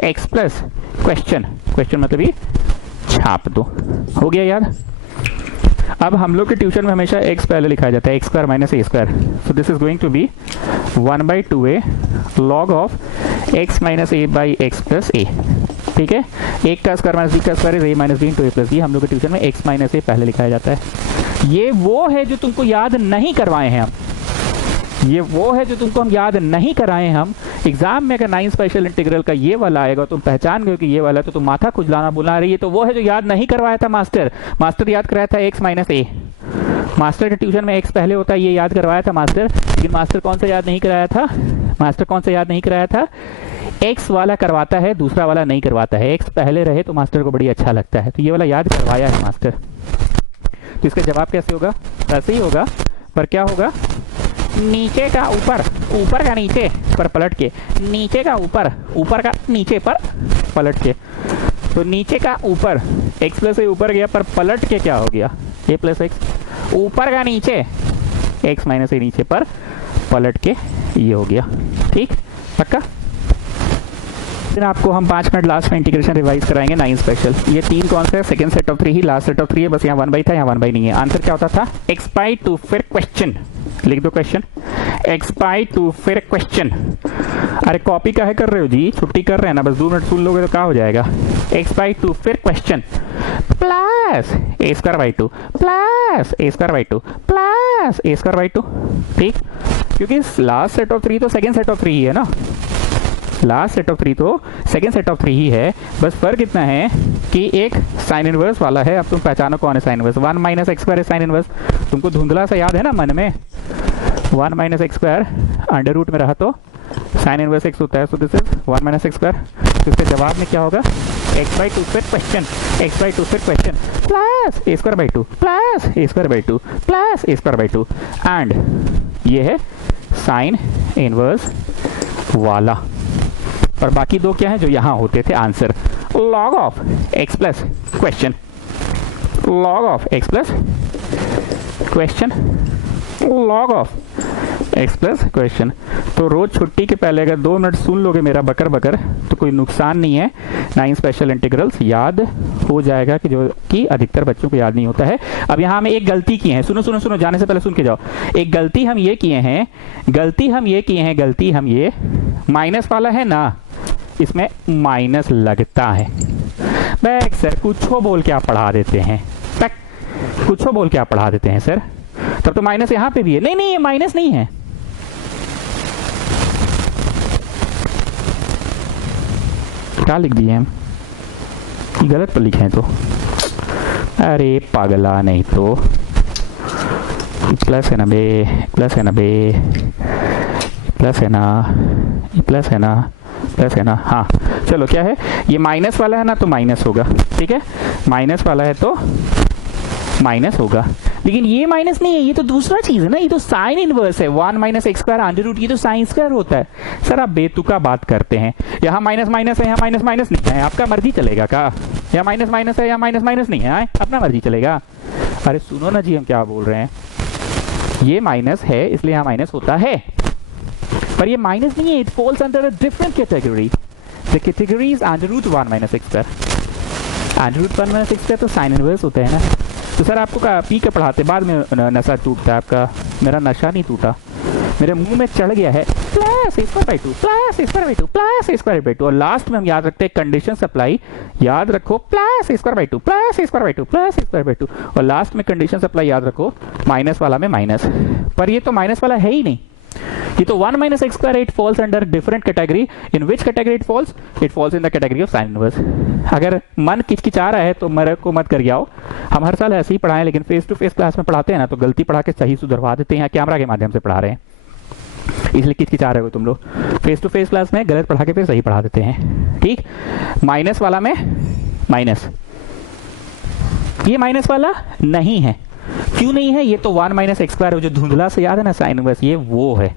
x plus question, question मतलब ये छाप दो। हो गया याद? अब हम लोग के ट्यूशन में हमेशा x पहले लिखा जाता है, x² - a², so this is going to be 1/2a log of x - a/x + a। ठीक है, एक का स्क्वायर - b का square is a - b × a + b। हम लोग के ट्यूशन में x - a पहले लिखाया जाता है। ये वो है जो तुमको याद नहीं करवाए हैं हम, ये वो है जो तुमको हम याद नहीं कराए हम। एग्जाम में अगर 9 स्पेशल इंटीग्रल का ये वाला आएगा, तुम पहचान गए कि ये वाला, तो तुम माथा खुजलाना बुला रही है, तो वो है जो याद नहीं करवाया था मास्टर। मास्टर याद कराया था x - a। मास्टर के ट्यूशन में x पहले होता है, ये याद करवाया था मास्टर, लेकिन मास्टर कौन सा याद नहीं कराया था? मास्टर कौन सा याद नहीं कराया था? x वाला करवाता है, दूसरा वाला नहीं करवाता है। x पहले रहे तो मास्टर को बड़ी अच्छा लगता है, तो ये वाला याद करवाया है मास्टर। तो इसका जवाब कैसे होगा? ऐसे ही होगा, पर क्या होगा? नीचे का ऊपर, ऊपर का नीचे पर पलट के, नीचे का ऊपर, ऊपर का नीचे पर पलट के। तो नीचे का ऊपर x + a ऊपर गया, पर पलट के क्या हो गया? a + x। ऊपर का नीचे x - a नीचे पर पलट के ये हो गया। ठीक, पक्का? फिर आपको हम 5 मिनट लास्ट में इंटीग्रेशन रिवाइज कराएंगे 9 स्पेशल। ये 3 कौन सा है? Second set of 3 he, last set of 3 है, बस यहाँ 1/, था यहाँ 1/, नहीं है। आंसर क्या होता था? x/2, फिर क्वेश्चन लिख दो, क्वेश्चन x/2 फिर क्वेश्चन। अरे कॉपी काहे कर रहे हो जी, छुट्टी कर रहे हैं ना, बस 2 मिनट सुन लोगे तो क्या हो जाएगा। x/2 फिर question plus a² / 2 plus a² / 2 plus a² / 2। ठीक, क्योंकि लास्ट सेट ऑफ 3 तो सेकंड सेट ऑफ 3 ही है ना, लास्ट सेट ऑफ 3 तो सेकंड सेट ऑफ 3 ही है, बस फर्क इतना है कि एक साइन इनवर्स वाला है। अब तुम पहचानो कौन है साइन इनवर्स। 1 - x² है साइन इनवर्स, तुमको धुंधला सा याद है ना मन में, 1 - x² अंडर रूट में रहा तो साइन इनवर्स x होता है, सो दिस इज 1 - x²। तो इसके जवाब में क्या होगा? x/2 फिर क्वेश्चन, x/2 फिर question plus a² / 2 plus a² / 2 plus a² / 2, and ये है साइन इनवर्स वाला। और बाकी 2 क्या है जो यहाँ होते थे answer? log of x plus question, log of x plus question, log of x plus question. तो रोज छुट्टी के पहले अगर 2 मिनट सुन लोगे मेरा बकर बकर तो कोई नुकसान नहीं है, 9 स्पेशल इंटीग्रल्स याद हो जाएगा, कि जो कि अधिकतर बच्चों को याद नहीं होता है। अब यहाँ हमें एक गलती की है, सुनो सुनो सुनो, जाने से पहले सुन के जाओ। एक गलती हम ये किए हैं, गलती हम ये माइनस वाला है ना, इसमें माइनस लगता है। बैक सर कुछ बोल के आप पढ़ा देते हैं, कुछ बोल के आप पढ़ा देते हैं सर। तब तो माइनस यहां पे भी है। नहीं नहीं, ये माइनस नहीं है, क्या लिख दिए हम, गलत पर लिखे हैं तो। अरे पागला, नहीं तो प्लस है ना बे, प्लस है ना बे, प्लस है ना, प्लस है ना, प्लस है ना। हाँ चलो, क्या है ये, माइनस वाला है ना तो माइनस होगा, ठीक है, माइनस वाला है तो माइनस होगा। लेकिन ये माइनस नहीं है, ये तो दूसरा चीज है ना, ये तो साइन इनवर्स है, 1 minus x square under root, ये तो साइन स्क्वायर होता है। सर आप बेतुका बात करते हैं, यहाँ माइनस माइनस है, यहाँ माइनस माइनस नहीं है, आपका मर्जी चलेगा का, यहाँ माइनस माइनस है, यहाँ माइनस माइनस नहीं है, अपना मर्जी चलेगा। अरे सुनो ना जी, हम क्या बोल रहे हैं, ये माइनस है इसलिए यहाँ माइनस होता है, पर ये माइनस नहीं है, it falls under a different category. The category is under root 1 minus x square. Under root 1 minus x square तो साइन इनवर्स होता है ना। तो सर आपको का पी का पढ़ाते बाद में नशा टूटता है आपका, मेरा नशा नहीं टूटा, मेरे मुंह में चढ़ गया है plus A square by 2 plus A square by 2 plus A square by 2, और लास्ट में हम याद रखते हैं कंडीशन सप्लाई, याद रखो plus A square by 2 plus A square by 2 plus A square by 2, और लास्ट में कंडीशन सप्लाई याद रखो माइनस वाला में माइनस। पर ये तो माइनस वाला है ही नहीं, ये तो 1 minus x square, it falls under different category. In which category it falls? It falls in the category of sine inverse. अगर मन किचकिचा रहा है तो मेरे को मत कर आओ, हम हर साल ऐसे ही पढ़ाएं, लेकिन फेस टू फेस क्लास में पढ़ाते हैं ना तो गलती पढ़ा के सही सुधरवा देते हैं, कैमरा के माध्यम से पढ़ा रहे हैं इसलिए किचकिचा रहे हो तुम लोग। फेस टू फेस क्लास में गलत पढ़ा के फिर सही पढ़ा देते हैं, ठीक। माइनस वाला में माइनस, ये माइनस वाला नहीं है, क्यों नहीं है, ये तो 1 माइनस एक्स स्क्वायर है, जो धुंधला से याद है ना साइन इनवर्स, ये वो है,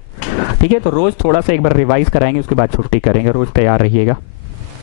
ठीक है। तो रोज थोड़ा सा एक बार रिवाइज कराएंगे, उसके बाद छुट्टी करेंगे, रोज तैयार रहिएगा।